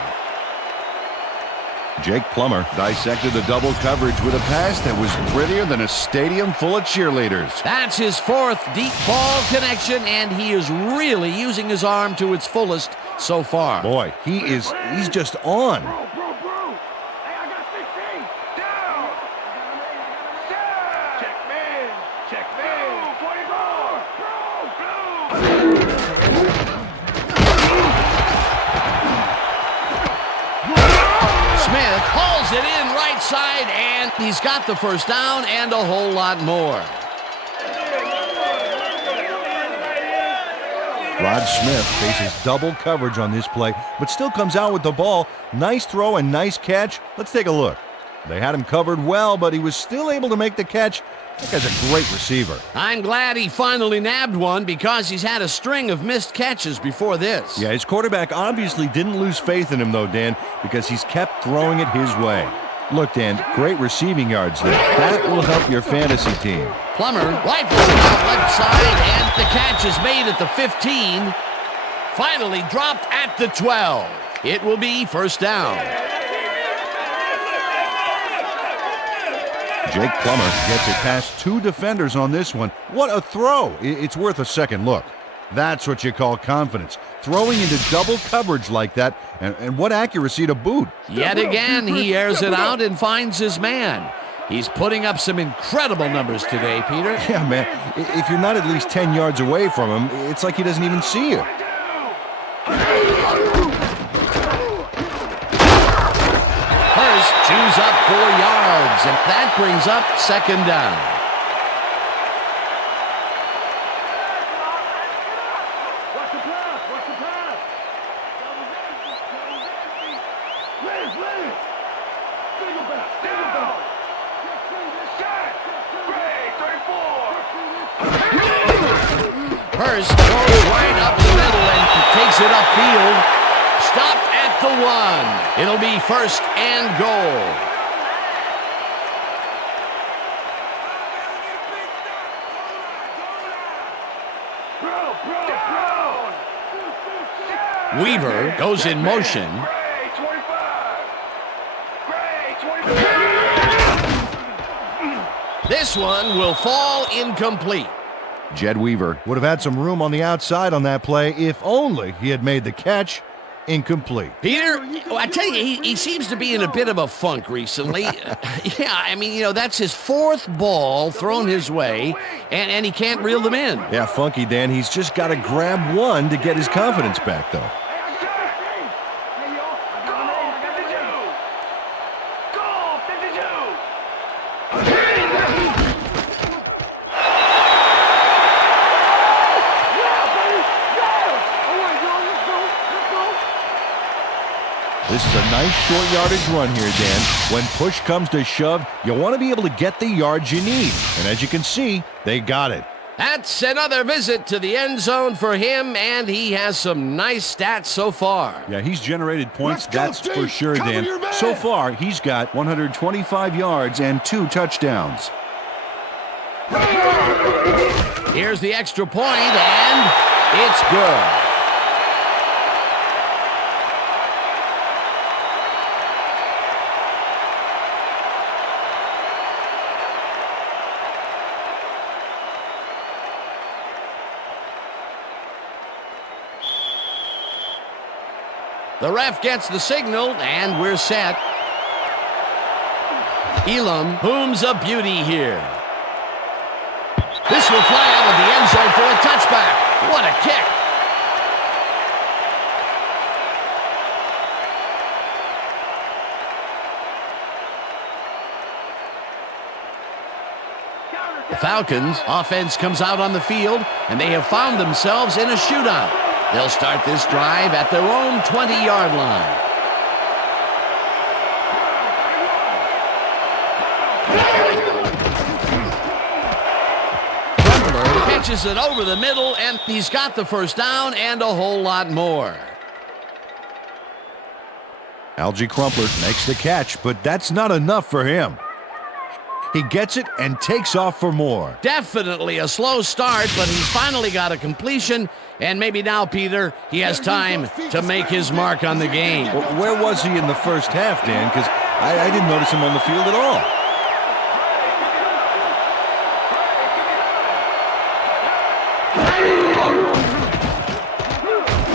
Jake Plummer dissected the double coverage with a pass that was prettier than a stadium full of cheerleaders. That's his fourth deep ball connection, and he is really using his arm to its fullest so far. Boy, he's just on. Hey, I got 16. Down. Check man. Check man. 44. Smith hauls it in right side, and he's got the first down and a whole lot more. Rod Smith faces double coverage on this play, but still comes out with the ball. Nice throw and nice catch. Let's take a look. They had him covered well, but he was still able to make the catch. That guy's a great receiver. I'm glad he finally nabbed one because he's had a string of missed catches before this. Yeah, his quarterback obviously didn't lose faith in him, though, Dan, because he's kept throwing it his way. Look, Dan, great receiving yards there. That will help your fantasy team. Plummer rifles it out left side, and the catch is made at the 15. Finally dropped at the 12. It will be first down. Jake Plummer gets it past 2 defenders on this one. What a throw. It's worth a second look. That's what you call confidence. Throwing into double coverage like that, and what accuracy to boot. Yet again, he airs it out and finds his man. He's putting up some incredible numbers today, Peter. Yeah, man. If you're not at least 10 yards away from him, it's like he doesn't even see you. Hurst chews up 4 yards, and that brings up second down. Hurst goes right up the middle and takes it upfield. Stopped at the 1. It'll be first and goal. Weaver goes in motion. This one will fall incomplete. Jed Weaver would have had some room on the outside on that play if only he had made the catch. Incomplete. Peter, I tell you, he seems to be in a bit of a funk recently. Yeah, I mean, that's his 4th ball thrown his way, and he can't reel them in. Yeah, funky, Dan. He's just got to grab one to get his confidence back, though. This is a nice short yardage run here, Dan. When push comes to shove, you want to be able to get the yards you need. And as you can see, they got it. That's another visit to the end zone for him, and he has some nice stats so far. Yeah, he's generated points, that's for sure, Dan. So far, he's got 125 yards and 2 touchdowns. Here's the extra point, and it's good. The ref gets the signal, and we're set. Elam booms a beauty here. This will fly out of the end zone for a touchback. What a kick. The Falcons' offense comes out on the field, and they have found themselves in a shootout. They'll start this drive at their own 20-yard line. Crumpler pitches it over the middle, and he's got the first down and a whole lot more. Algie Crumpler makes the catch, but that's not enough for him. He gets it and takes off for more. Definitely a slow start, but he's finally got a completion, and maybe now, Peter, he has time to make his mark on the game. Well, where was he in the first half, Dan? Because I didn't notice him on the field at all.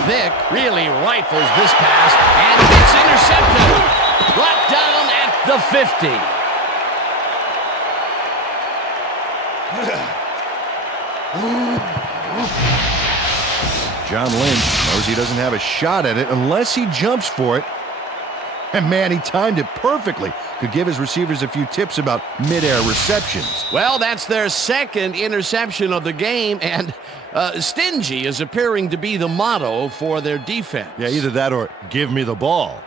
Vick really rifles this pass, and it's intercepted. Brought down at the 50. John Lynch knows he doesn't have a shot at it unless he jumps for it. And man, he timed it perfectly. Could give his receivers a few tips about mid-air receptions. Well, that's their second interception of the game, and stingy is appearing to be the motto for their defense. Yeah, either that or give me the ball.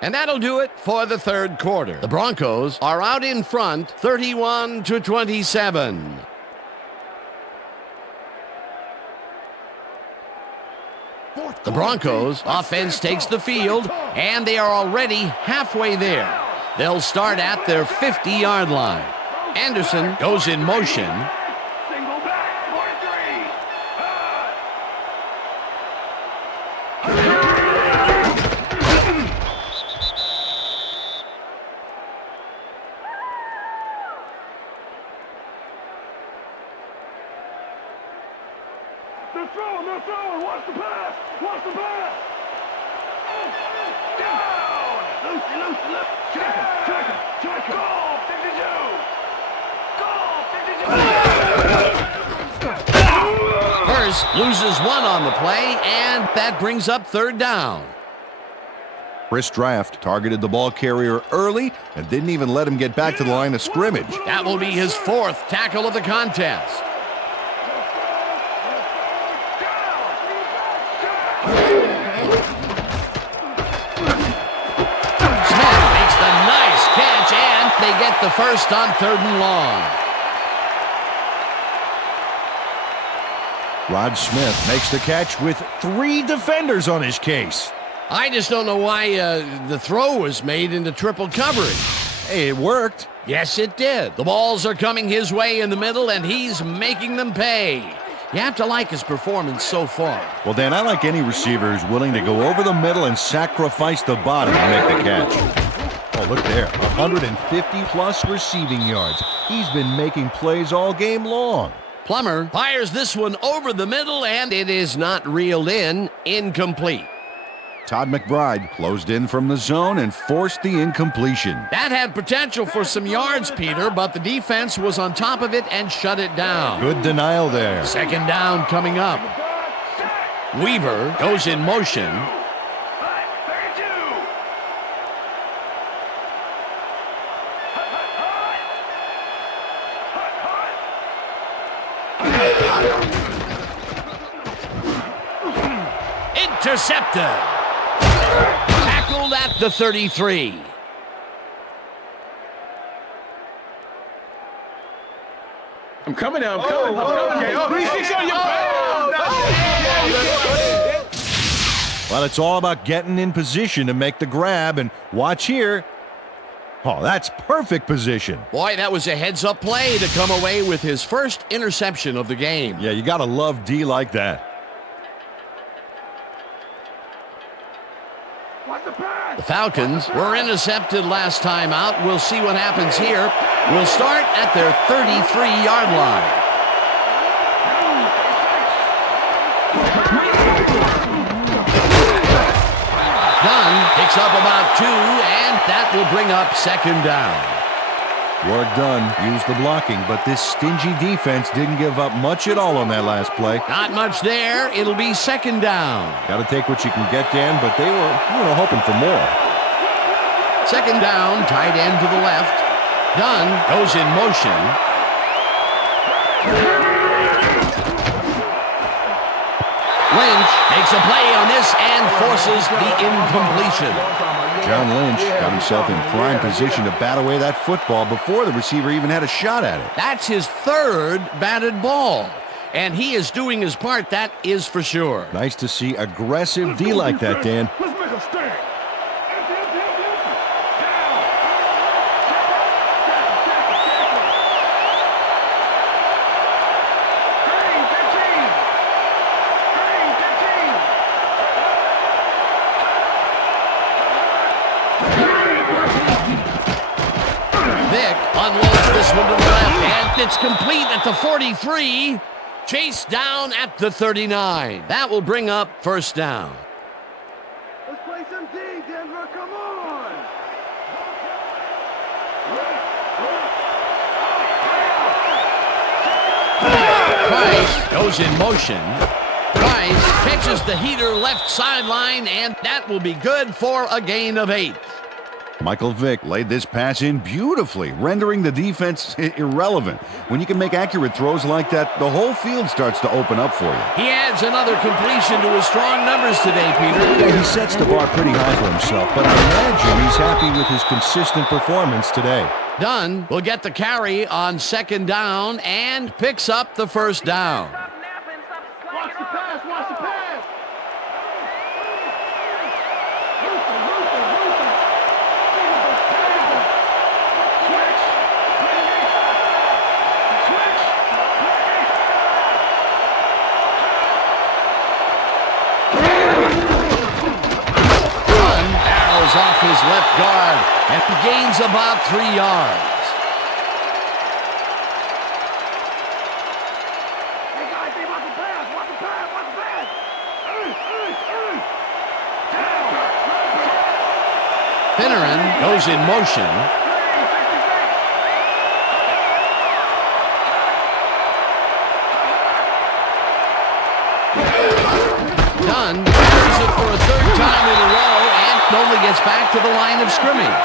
And that'll do it for the third quarter. The Broncos are out in front, 31-27. The Broncos offense takes the field, and they are already halfway there. They'll start at their 50-yard line. Anderson goes in motion. They're throwing. Watch the pass. Down. Loose. Check him. Goal, 52. Hurst loses one on the play, and that brings up third down. Chris Draft targeted the ball carrier early and didn't even let him get back to the line of scrimmage. That will be his fourth tackle of the contest. They get the first on 3rd and long. Rod Smith makes the catch with 3 defenders on his case. I just don't know why the throw was made into triple coverage. Hey, it worked. Yes, it did. The balls are coming his way in the middle, and he's making them pay. You have to like his performance so far. Well, Dan, I like any receiver who's willing to go over the middle and sacrifice the body to make the catch. Oh, look there, 150-plus receiving yards. He's been making plays all game long. Plummer fires this one over the middle, and it is not reeled in. Incomplete. Todd McBride closed in from the zone and forced the incompletion. That had potential for some yards, Peter, but the defense was on top of it and shut it down. Good denial there. 2nd down coming up. Weaver goes in motion. Intercepted. Tackled at the 33. I'm coming now. Well, it's all about getting in position to make the grab, and watch here. Oh, that's perfect position. Boy, that was a heads-up play to come away with his first interception of the game. Yeah, you got to love D like that. The Falcons were intercepted last time out. We'll see what happens here. We'll start at their 33-yard line. Dunn picks up about 2, and that will bring up 2nd down. Ward Dunn used the blocking, but this stingy defense didn't give up much at all on that last play. Not much there. It'll be 2nd down. Got to take what you can get, Dan, but they were, hoping for more. 2nd down, tight end to the left. Dunn goes in motion. Lynch makes a play on this and forces the incompletion. John Lynch got himself in prime position to bat away that football before the receiver even had a shot at it. That's his 3rd batted ball, and he is doing his part, that is for sure. Nice to see aggressive D like that, Dan. Let's make a stand. Unloads this one to the left, and it's complete at the 43. Chased down at the 39. That will bring up 1st down. Let's play some D, Denver. Come on. Price goes in motion. Price catches the heater left sideline, and that will be good for a gain of 8. Michael Vick laid this pass in beautifully, rendering the defense irrelevant. When you can make accurate throws like that, the whole field starts to open up for you. He adds another completion to his strong numbers today, Peter. Yeah, he sets the bar pretty high for himself, but I imagine he's happy with his consistent performance today. Dunn will get the carry on 2nd down and picks up the 1st down. Watch the pass. off his left guard and gains about 3 yards. Finneran goes in motion. Dunn passes it for a 3rd time in a row and only gets back to the line of scrimmage.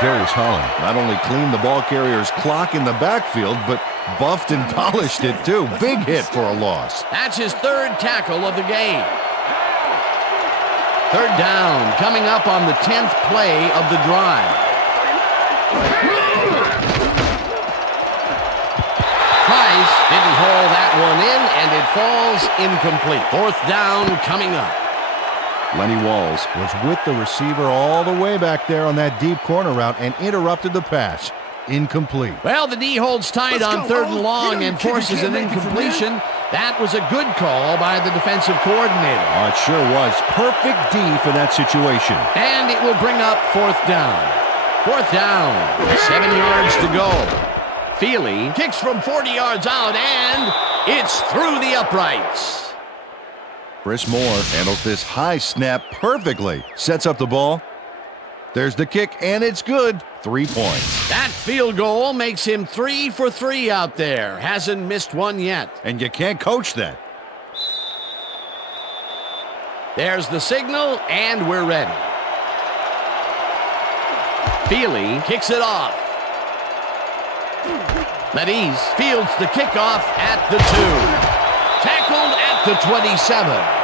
Darius Holland not only cleaned the ball carrier's clock in the backfield, but buffed and polished it too. Big hit for a loss. That's his 3rd tackle of the game. 3rd down, coming up on the 10th play of the drive. Price didn't haul that one in, and it falls incomplete. 4th down coming up. Lenny Walls was with the receiver all the way back there on that deep corner route and interrupted the pass. Incomplete. Well, the D holds tight on 3rd and long and forces an incompletion. That was a good call by the defensive coordinator. Oh, it sure was. Perfect D for that situation. And it will bring up 4th down. 4th down, 7 yards to go. Feely kicks from 40 yards out, and it's through the uprights. Chris Moore handles this high snap perfectly. Sets up the ball. There's the kick, and it's good. 3 points. That field goal makes him 3 for 3 out there. Hasn't missed one yet. And you can't coach that. There's the signal, and we're ready. Feely kicks it off. Mediz fields the kickoff at the 2. Tackled at the 27.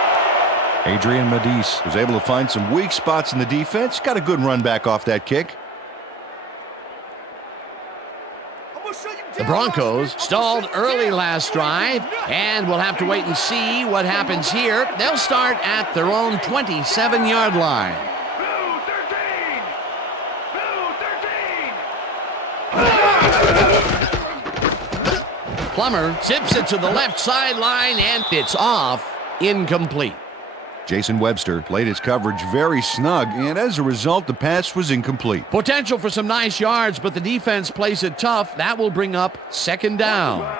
Adrian Mediz was able to find some weak spots in the defense. Got a good run back off that kick. The Broncos stalled early last drive, and we'll have to wait and see what happens here. They'll start at their own 27-yard line. Plummer zips it to the left sideline, and it's off. Incomplete. Jason Webster played his coverage very snug, and as a result, the pass was incomplete. Potential for some nice yards, but the defense plays it tough. That will bring up 2nd down.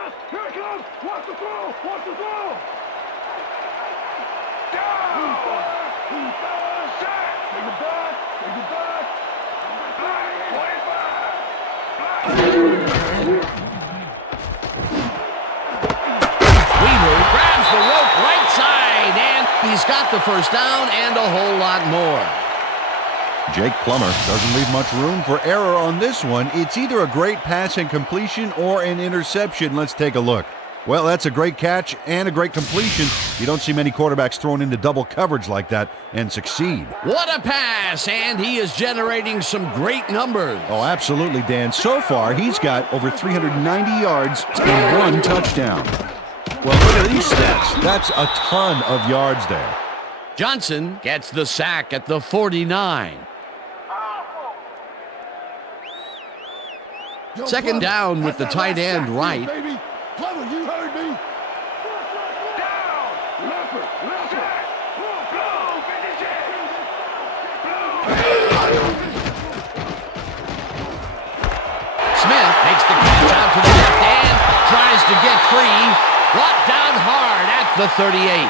He's got the 1st down and a whole lot more. Jake Plummer doesn't leave much room for error on this one. It's either a great pass and completion or an interception. Let's take a look. Well, that's a great catch and a great completion. You don't see many quarterbacks thrown into double coverage like that and succeed. What a pass, and he is generating some great numbers. Oh, absolutely, Dan. So far, he's got over 390 yards and 1 touchdown. Well, look at these stats. That's a ton of yards there. Johnson gets the sack at the 49. 2nd down with the tight end right. Clever, you heard me. Smith makes the catch out to the left and tries to get free. Brought down hard at the 38.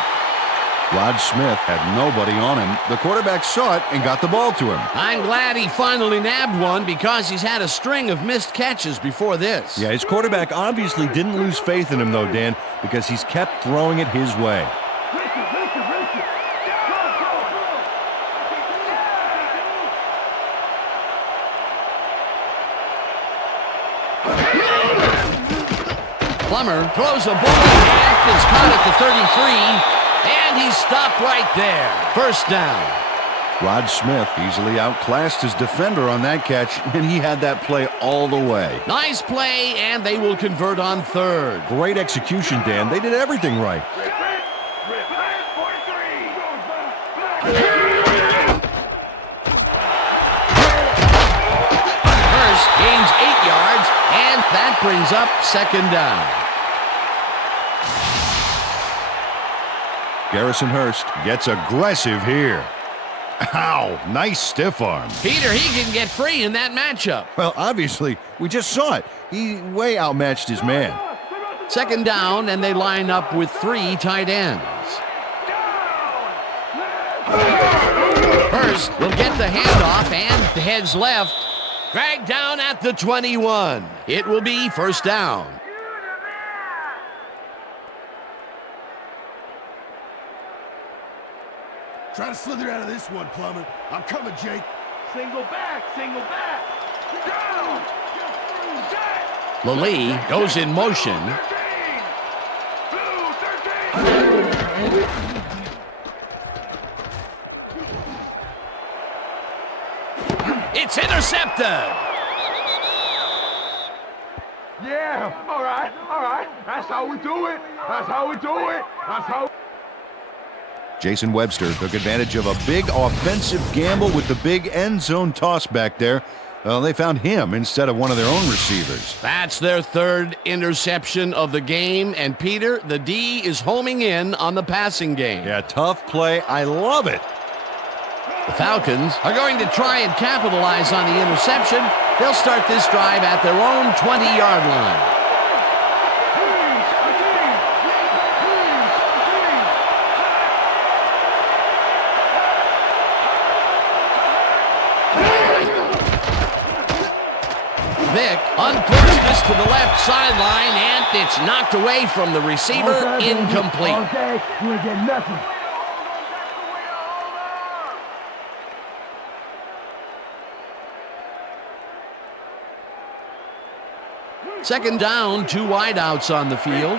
Rod Smith had nobody on him. The quarterback saw it and got the ball to him. I'm glad he finally nabbed one because he's had a string of missed catches before this. Yeah, his quarterback obviously didn't lose faith in him, though, Dan, because he's kept throwing it his way. Plummer throws a ball and is caught at the 33, and he's stopped right there. 1st down. Rod Smith easily outclassed his defender on that catch, and he had that play all the way. Nice play, and they will convert on 3rd. Great execution, Dan. They did everything right. Hurst gains 8 yards, and that brings up 2nd down. Garrison Hurst gets aggressive here. Ow, nice stiff arm. Peter, he can get free in that matchup. Well, obviously, we just saw it. He way outmatched his man. Second down, and they line up with 3 tight ends. Hurst will get the handoff and heads left. Dragged down at the 21. It will be first down. Try to slither out of this one, Plummer. I'm coming, Jake. Single back, single back. Down. Lally goes in motion. 13. It's intercepted. Yeah, all right, all right. That's how we do it. That's how we do it. That's how. Jason Webster took advantage of a big offensive gamble with the big end zone toss back there. They found him instead of one of their own receivers. That's their 3rd interception of the game. And Peter, the D is homing in on the passing game. Yeah, tough play. I love it. The Falcons are going to try and capitalize on the interception. They'll start this drive at their own 20-yard line. Vick uncorks this to the left sideline, and it's knocked away from the receiver, incomplete. Okay, you ain't getting nothing. Second down, 2 wideouts on the field.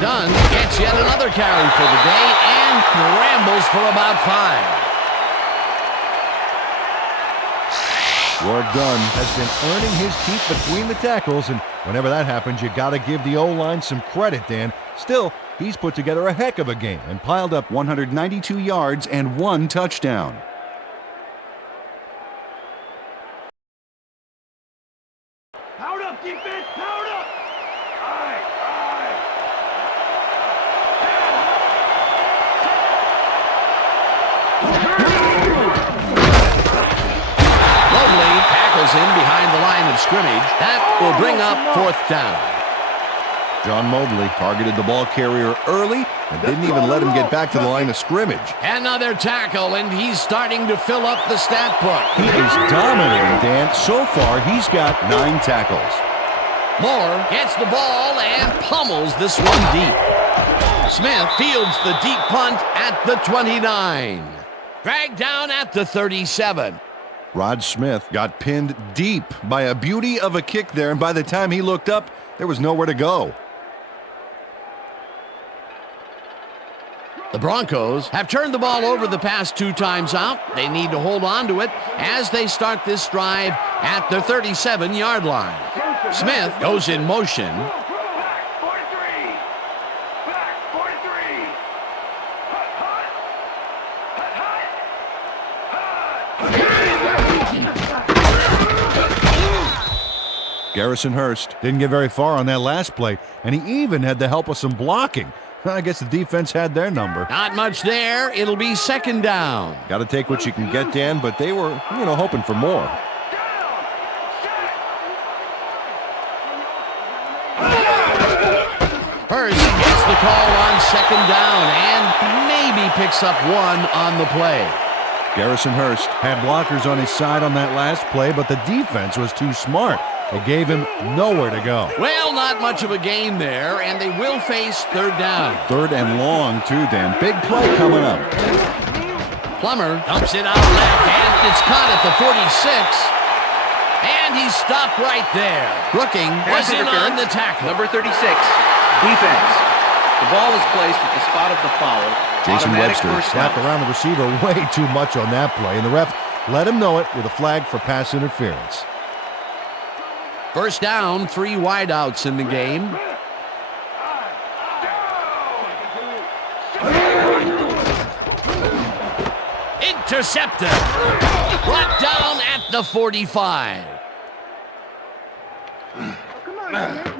Dunn gets yet another carry for the day and rambles for about 5. Ward Dunn has been earning his keep between the tackles, and whenever that happens, you got to give the O-line some credit, Dan. Still, he's put together a heck of a game and piled up 192 yards and 1 touchdown. Powered up, defense, powered up. Aye, Mobley tackles him behind the line of scrimmage. That will bring up 4th down. John Mobley targeted the ball carrier early and didn't even let him get back to the line of scrimmage. Another tackle, and he's starting to fill up the stat book. He is dominating, Dan. So far, he's got 9 tackles. Moore gets the ball and pummels this one deep. Smith fields the deep punt at the 29. Dragged down at the 37. Rod Smith got pinned deep by a beauty of a kick there, and by the time he looked up, there was nowhere to go. The Broncos have turned the ball over the past 2 times out. They need to hold on to it as they start this drive at their 37-yard line. Smith goes in motion. back, 43. Back, 43. Garrison Hurst didn't get very far on that last play, and he even had the help of some blocking. I guess the defense had their number. Not much there. It'll be 2nd down. Got to take what you can get, Dan, but they were, hoping for more. Hurst gets the call on 2nd down and maybe picks up 1 on the play. Garrison Hurst had blockers on his side on that last play, but the defense was too smart. They gave him nowhere to go. Well, not much of a gain there, and they will face 3rd down. 3rd and long, too, Dan. Big play coming up. Plummer dumps it out left, and it's caught at the 46. And he's stopped right there. Brooking was in on the tackle. Number 36, defense. The ball is placed at the spot of the foul. Jason Automatic Webster first slapped down. around the receiver way too much on that play, and the ref let him know it with a flag for pass interference. First down, 3 wideouts in the game. Intercepted. Brought down at the 45. D'Angelo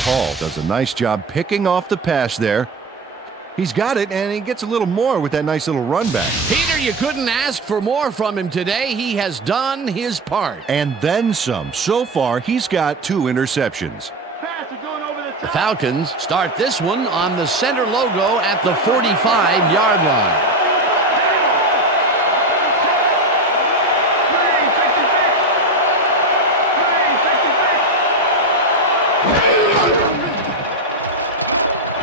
Hall does a nice job picking off the pass there. He's got it, and he gets a little more with that nice little run back. Peter, you couldn't ask for more from him today. He has done his part. And then some. So far, he's got 2 interceptions. The Falcons start this one on the center logo at the 45-yard line.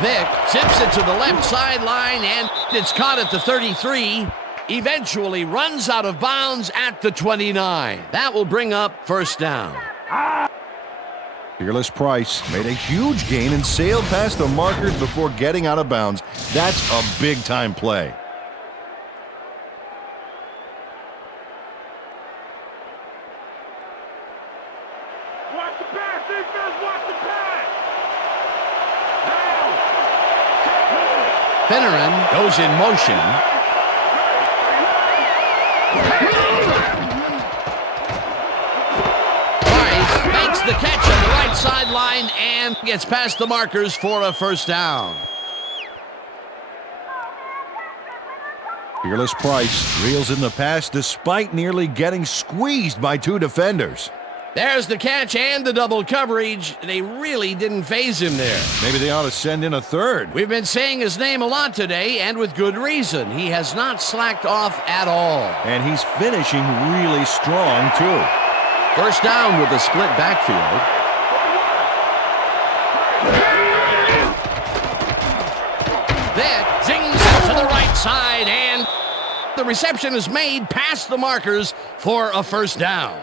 Vick zips it to the left sideline, and it's caught at the 33. Eventually runs out of bounds at the 29. That will bring up first down. Fearless Price made a huge gain and sailed past the markers before getting out of bounds. That's a big-time play. Watch the pass, defense, watch the pass. Finneran goes in motion. Price makes the catch on the right sideline and gets past the markers for a first down. Fearless Price reels in the pass despite nearly getting squeezed by 2 defenders. There's the catch and the double coverage. They really didn't phase him there. Maybe they ought to send in a third. We've been saying his name a lot today, and with good reason. He has not slacked off at all. And he's finishing really strong, too. First down with a split backfield. Vick zings it to the right side, and the reception is made past the markers for a first down.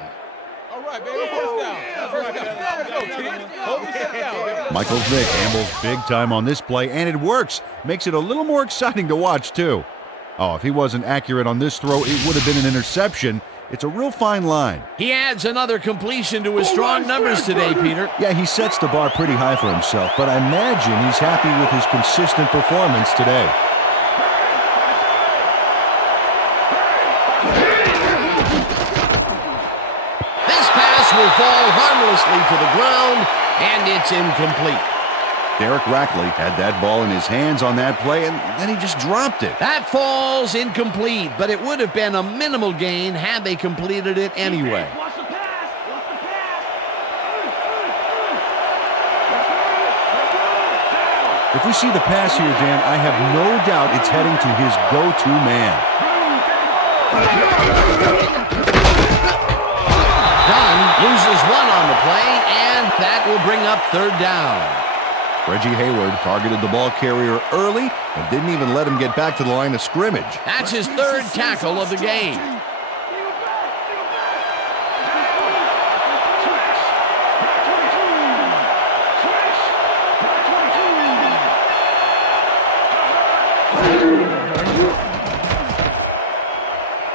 Michael Vick ambles big time on this play, and it works. Makes it a little more exciting to watch, too. Oh, if he wasn't accurate on this throw, it would have been an interception. It's a real fine line. He adds another completion to his strong numbers today, Peter. Yeah, he sets the bar pretty high for himself, but I imagine he's happy with his consistent performance today. This pass will fall harmlessly to the ground, and it's incomplete. Derek Rackley had that ball in his hands on that play, and then he just dropped it. That falls incomplete, but it would have been a minimal gain had they completed it anyway. If we see the pass here, Dan, I have no doubt it's heading to his go-to man. Dunn loses one on the play, and that will bring up third down. Reggie Hayward targeted the ball carrier early and didn't even let him get back to the line of scrimmage. That's his third tackle of the game.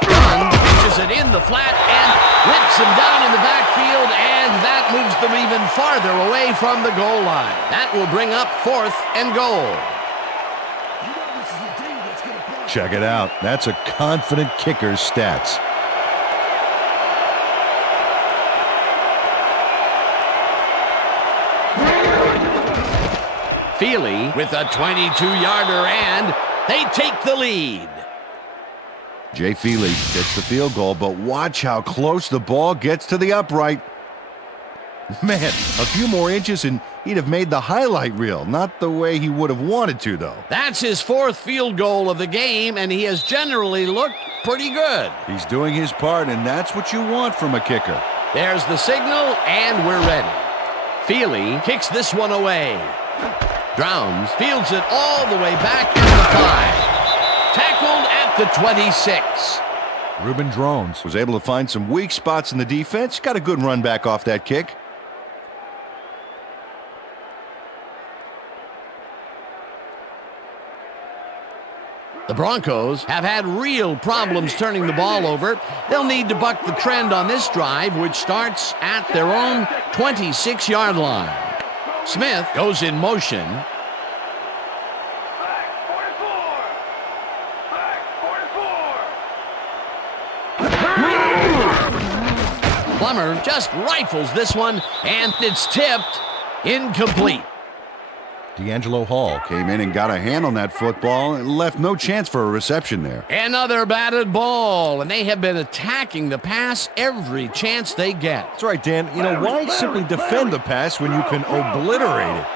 Dunn pitches it in the flat and whips him down in the backfield, and that moves them even farther away from the goal line. That will bring up 4th and goal. Check it out. That's a confident kicker's stats. Feely with a 22-yarder, and they take the lead. Jay Feely gets the field goal, but watch how close the ball gets to the upright. Man, a few more inches and he'd have made the highlight reel. Not the way he would have wanted to, though. That's his 4th field goal of the game, and he has generally looked pretty good. He's doing his part, and that's what you want from a kicker. There's the signal, and we're ready. Feely kicks this one away. Drowns fields it all the way back to the 5. Tackled at the 26. Ruben Drones was able to find some weak spots in the defense. Got a good run back off that kick. The Broncos have had real problems turning the ball over. They'll need to buck the trend on this drive, which starts at their own 26-yard line. Smith goes in motion. Plummer just rifles this one, and it's tipped. Incomplete. D'Angelo Hall came in and got a hand on that football and left no chance for a reception there. Another batted ball, and they have been attacking the pass every chance they get. That's right, Dan. You know, why simply defend the pass when you can obliterate it?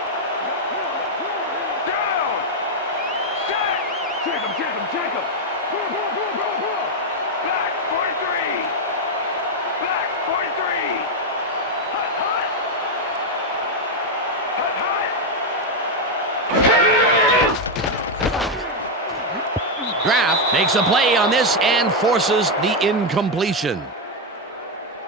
Draft makes a play on this and forces the incompletion.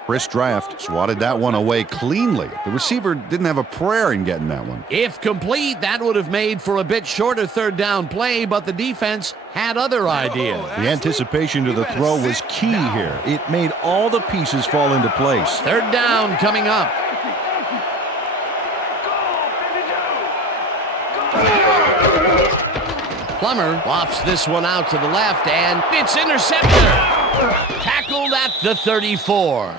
Chris Draft swatted that one away cleanly. The receiver didn't have a prayer in getting that one. If complete, that would have made for a bit shorter third down play, but the defense had other ideas. The anticipation to the throw was key here. It made all the pieces fall into place. Third down coming up. Plummer lofts this one out to the left, and it's intercepted. Tackled at the 34.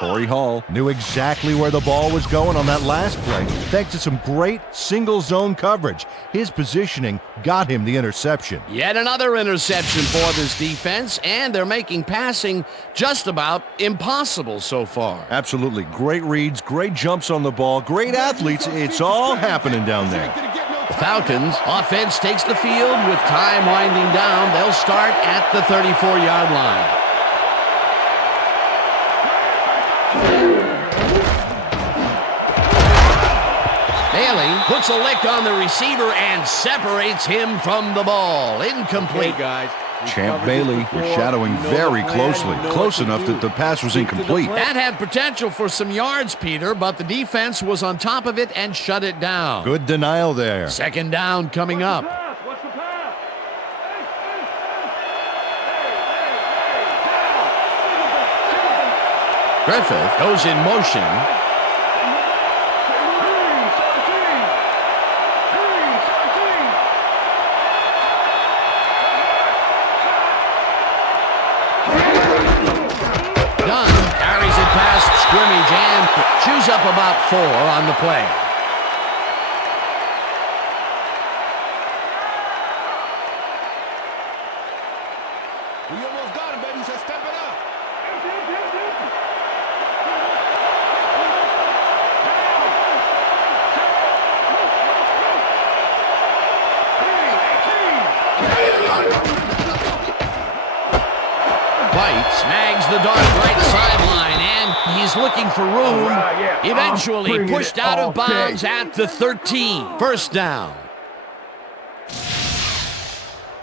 Corey Hall knew exactly where the ball was going on that last play, thanks to some great single zone coverage. His positioning got him the interception. Yet another interception for this defense, and they're making passing just about impossible so far. Absolutely. Great reads, great jumps on the ball, great athletes. It's all happening down there. The Falcons offense takes the field with time winding down. They'll start at the 34-yard line. Bailey puts a lick on the receiver and separates him from the ball. Incomplete. Okay, guys. Champ Bailey was shadowing very closely, close enough that the pass was incomplete. That had potential for some yards, Peter, but the defense was on top of it and shut it down. Good denial there. Second down coming up. Griffith goes in motion. Scrimmage and chews up about 4 on the play. We almost got him, baby. So step it up. White snags the dart right sideline, and he's looking for room. Eventually pushed out of bounds at the 13. First down.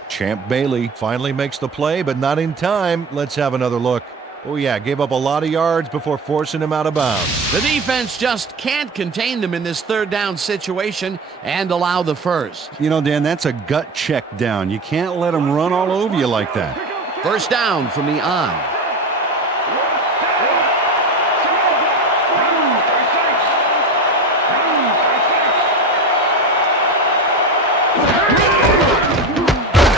Champ Bailey finally makes the play, but not in time. Let's have another look. Oh, yeah, gave up a lot of yards before forcing him out of bounds. The defense just can't contain them in this third down situation and allow the first. You know, Dan, that's a gut check down. You can't let him run all over you like that. First down from the on.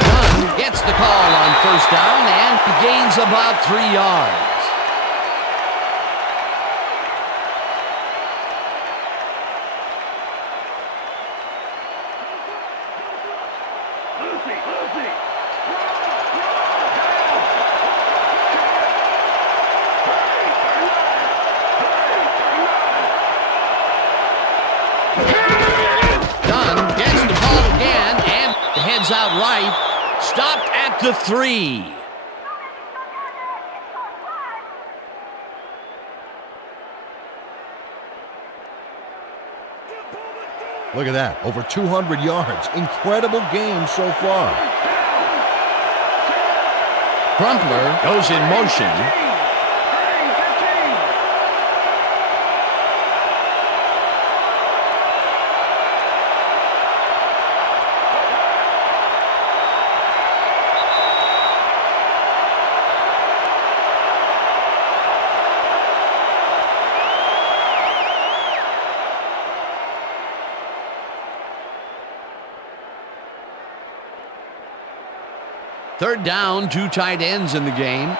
Dunn gets the call on first down and gains about 3 yards. Out right, stopped at the 3. Look at that, over 200 yards. Incredible game so far. Crumpler goes in motion. Third down, 2 tight ends in the game.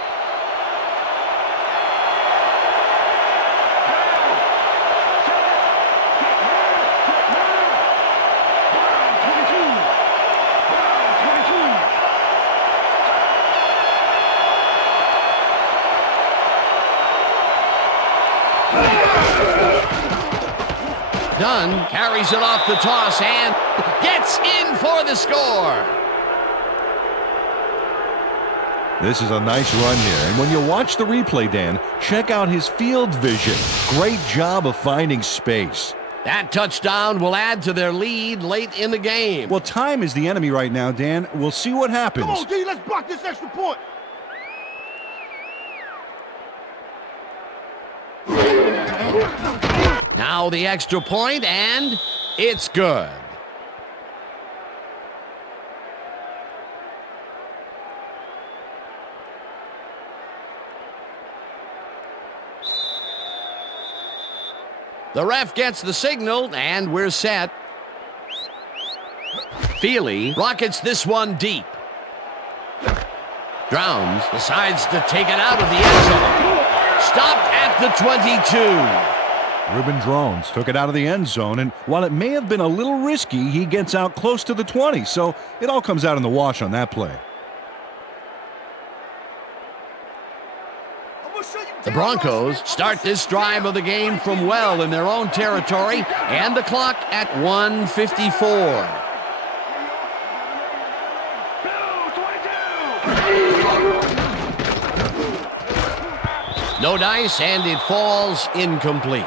Dunn carries it off the toss and gets in for the score. This is a nice run here. And when you watch the replay, Dan, check out his field vision. Great job of finding space. That touchdown will add to their lead late in the game. Well, time is the enemy right now, Dan. We'll see what happens. Come on, D, let's block this extra point. Now the extra point, and it's good. The ref gets the signal, and we're set. Feely rockets this one deep. Drowns decides to take it out of the end zone. Stopped at the 22. Ruben Drones took it out of the end zone, and while it may have been a little risky, he gets out close to the 20, so it all comes out in the wash on that play. The Broncos start this drive of the game from well in their own territory, and the clock at 1:54. No dice, and it falls incomplete.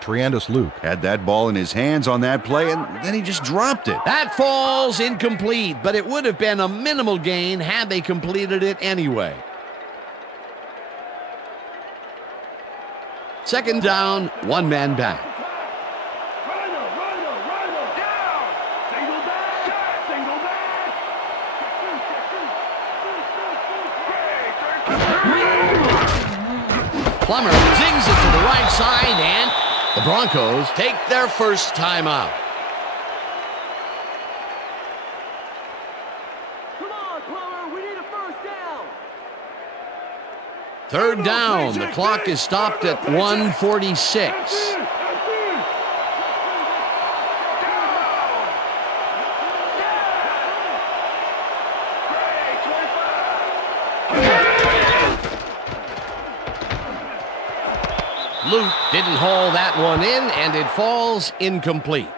Triandus Luke had that ball in his hands on that play, and then he just dropped it. That falls incomplete, but it would have been a minimal gain had they completed it anyway. Second down, 1 man back. Plummer zings it to the right side, and the Broncos take their first time out. Come on, Plummer, we need a first down. Third down, the clock is stopped at 1:46. Luke didn't haul that one in, and it falls incomplete.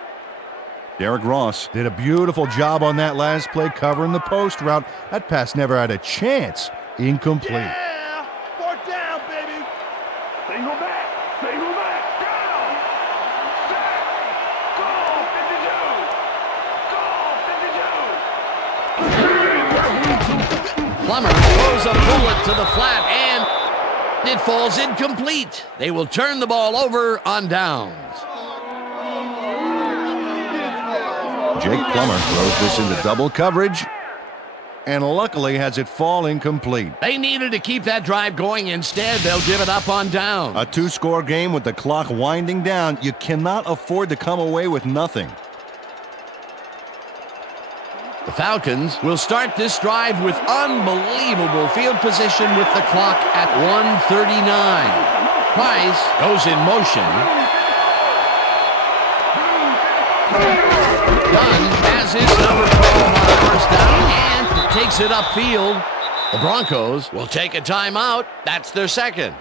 Derek Ross did a beautiful job on that last play covering the post route. That pass never had a chance. Incomplete. Yeah, 4th down, baby. Single back, down. Sack, goal, 52. Plummer throws a bullet to the flat, and it falls incomplete. They will turn the ball over on downs. Jake Plummer throws this into double coverage and luckily has it fall incomplete. They needed to keep that drive going. Instead, they'll give it up on down. A 2-score game with the clock winding down. You cannot afford to come away with nothing. The Falcons will start this drive with unbelievable field position with the clock at 1:39. Price goes in motion. Dunn has his number 12 on the first down and takes it upfield. The Broncos will take a timeout. That's their second.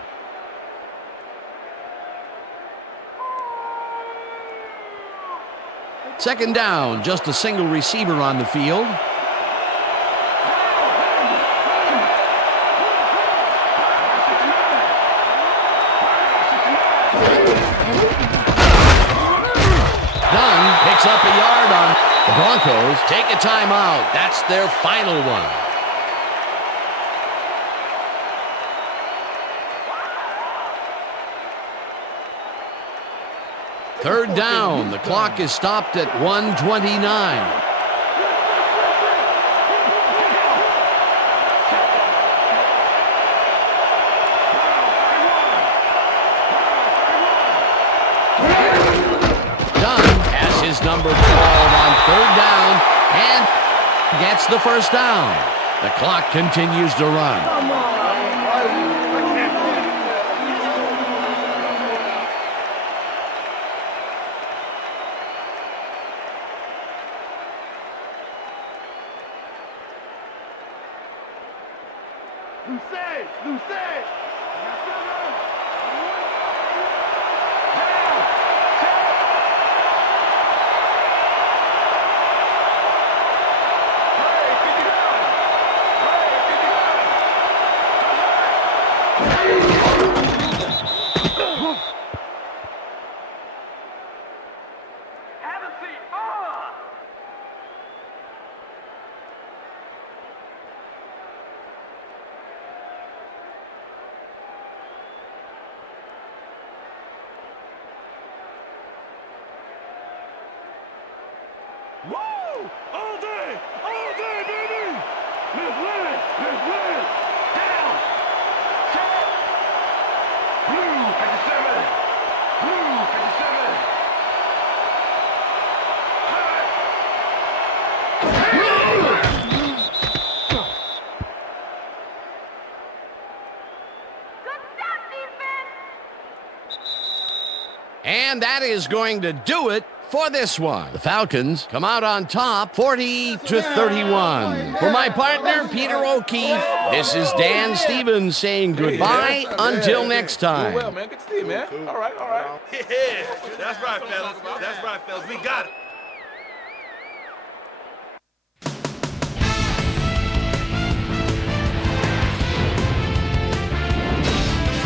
Second down, just a single receiver on the field. Dunn picks up a yard on the Broncos. Take a timeout. That's their final one. Third down. The clock is stopped at 1:29. Number 12 on third down and gets the first down. The clock continues to run. Come on. Woo! All day, baby! Let's win! Down! Set! Blue 57! Blue 57! And that is going to do it for this one. The Falcons come out on top 40-31. For my partner, Peter O'Keefe, this is Dan Stevens saying goodbye until next time. Well, man. Good to see you, man. All right. Yeah, that's right, fellas. We got it.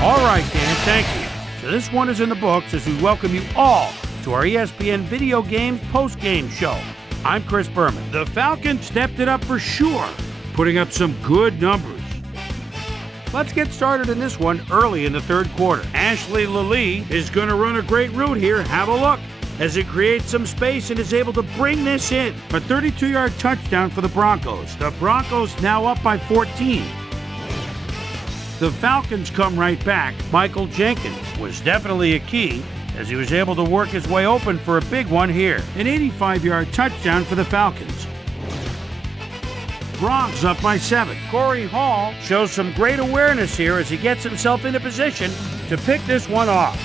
All right, Dan, thank you. So this one is in the books as we welcome you all to our ESPN Video Games post-game show. I'm Chris Berman. The Falcons stepped it up for sure, putting up some good numbers. Let's get started in this one early in the third quarter. Ashley Lilly is going to run a great route here. Have a look as it creates some space and is able to bring this in. A 32-yard touchdown for the Broncos. The Broncos now up by 14. The Falcons come right back. Michael Jenkins was definitely a key as he was able to work his way open for a big one here. An 85-yard touchdown for the Falcons. Broncos up by 7. Corey Hall shows some great awareness here as he gets himself into position to pick this one off.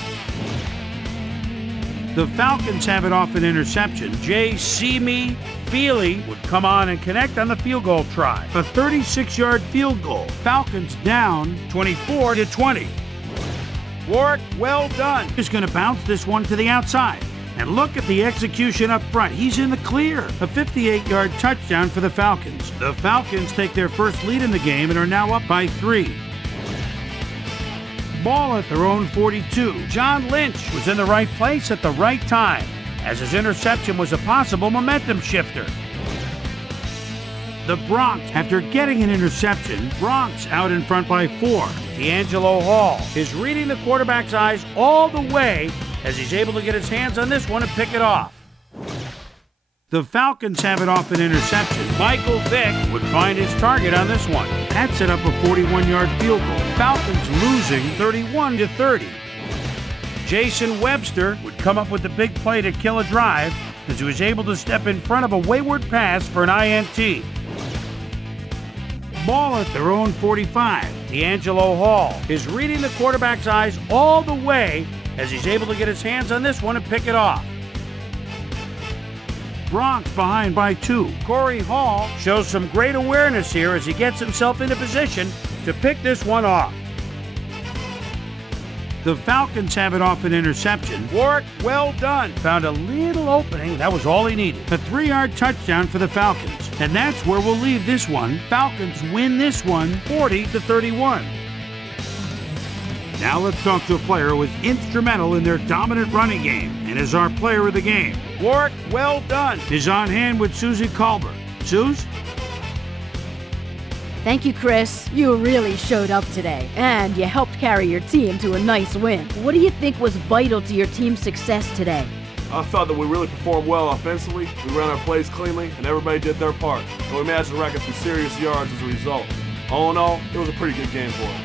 The Falcons have it off an interception. J.C. Feely would come on and connect on the field goal try. A 36-yard field goal. Falcons down 24-20. Warwick, well done. He's going to bounce this one to the outside. And look at the execution up front. He's in the clear. A 58-yard touchdown for the Falcons. The Falcons take their first lead in the game and are now up by 3. Ball at their own 42. John Lynch was in the right place at the right time, as his interception was a possible momentum shifter. The Broncos, after getting an interception, Broncos out in front by 4. D'Angelo Hall is reading the quarterback's eyes all the way as he's able to get his hands on this one and pick it off. The Falcons have it off an interception. Michael Vick would find his target on this one. That set up a 41-yard field goal. Falcons losing 31-30. Jason Webster would come up with the big play to kill a drive as he was able to step in front of a wayward pass for an INT. Ball at their own 45. D'Angelo Hall is reading the quarterback's eyes all the way as he's able to get his hands on this one and pick it off. Broncos behind by 2. Corey Hall shows some great awareness here as he gets himself into position to pick this one off. The Falcons have it off an interception. Warwick, well done. Found a little opening. That was all he needed. A 3-yard touchdown for the Falcons. And that's where we'll leave this one. Falcons win this one 40-31. Now let's talk to a player who was instrumental in their dominant running game and is our player of the game. Warwick, well done, is on hand with Susie Colbert. Suze? Thank you, Chris. You really showed up today, and you helped carry your team to a nice win. What do you think was vital to your team's success today? I felt that we really performed well offensively. We ran our plays cleanly, and everybody did their part. And we managed to rack up some serious yards as a result. All in all, it was a pretty good game for us.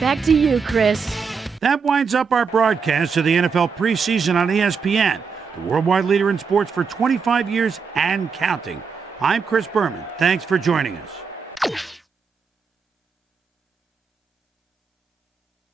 Back to you, Chris. That winds up our broadcast of the NFL preseason on ESPN, the worldwide leader in sports for 25 years and counting. I'm Chris Berman. Thanks for joining us.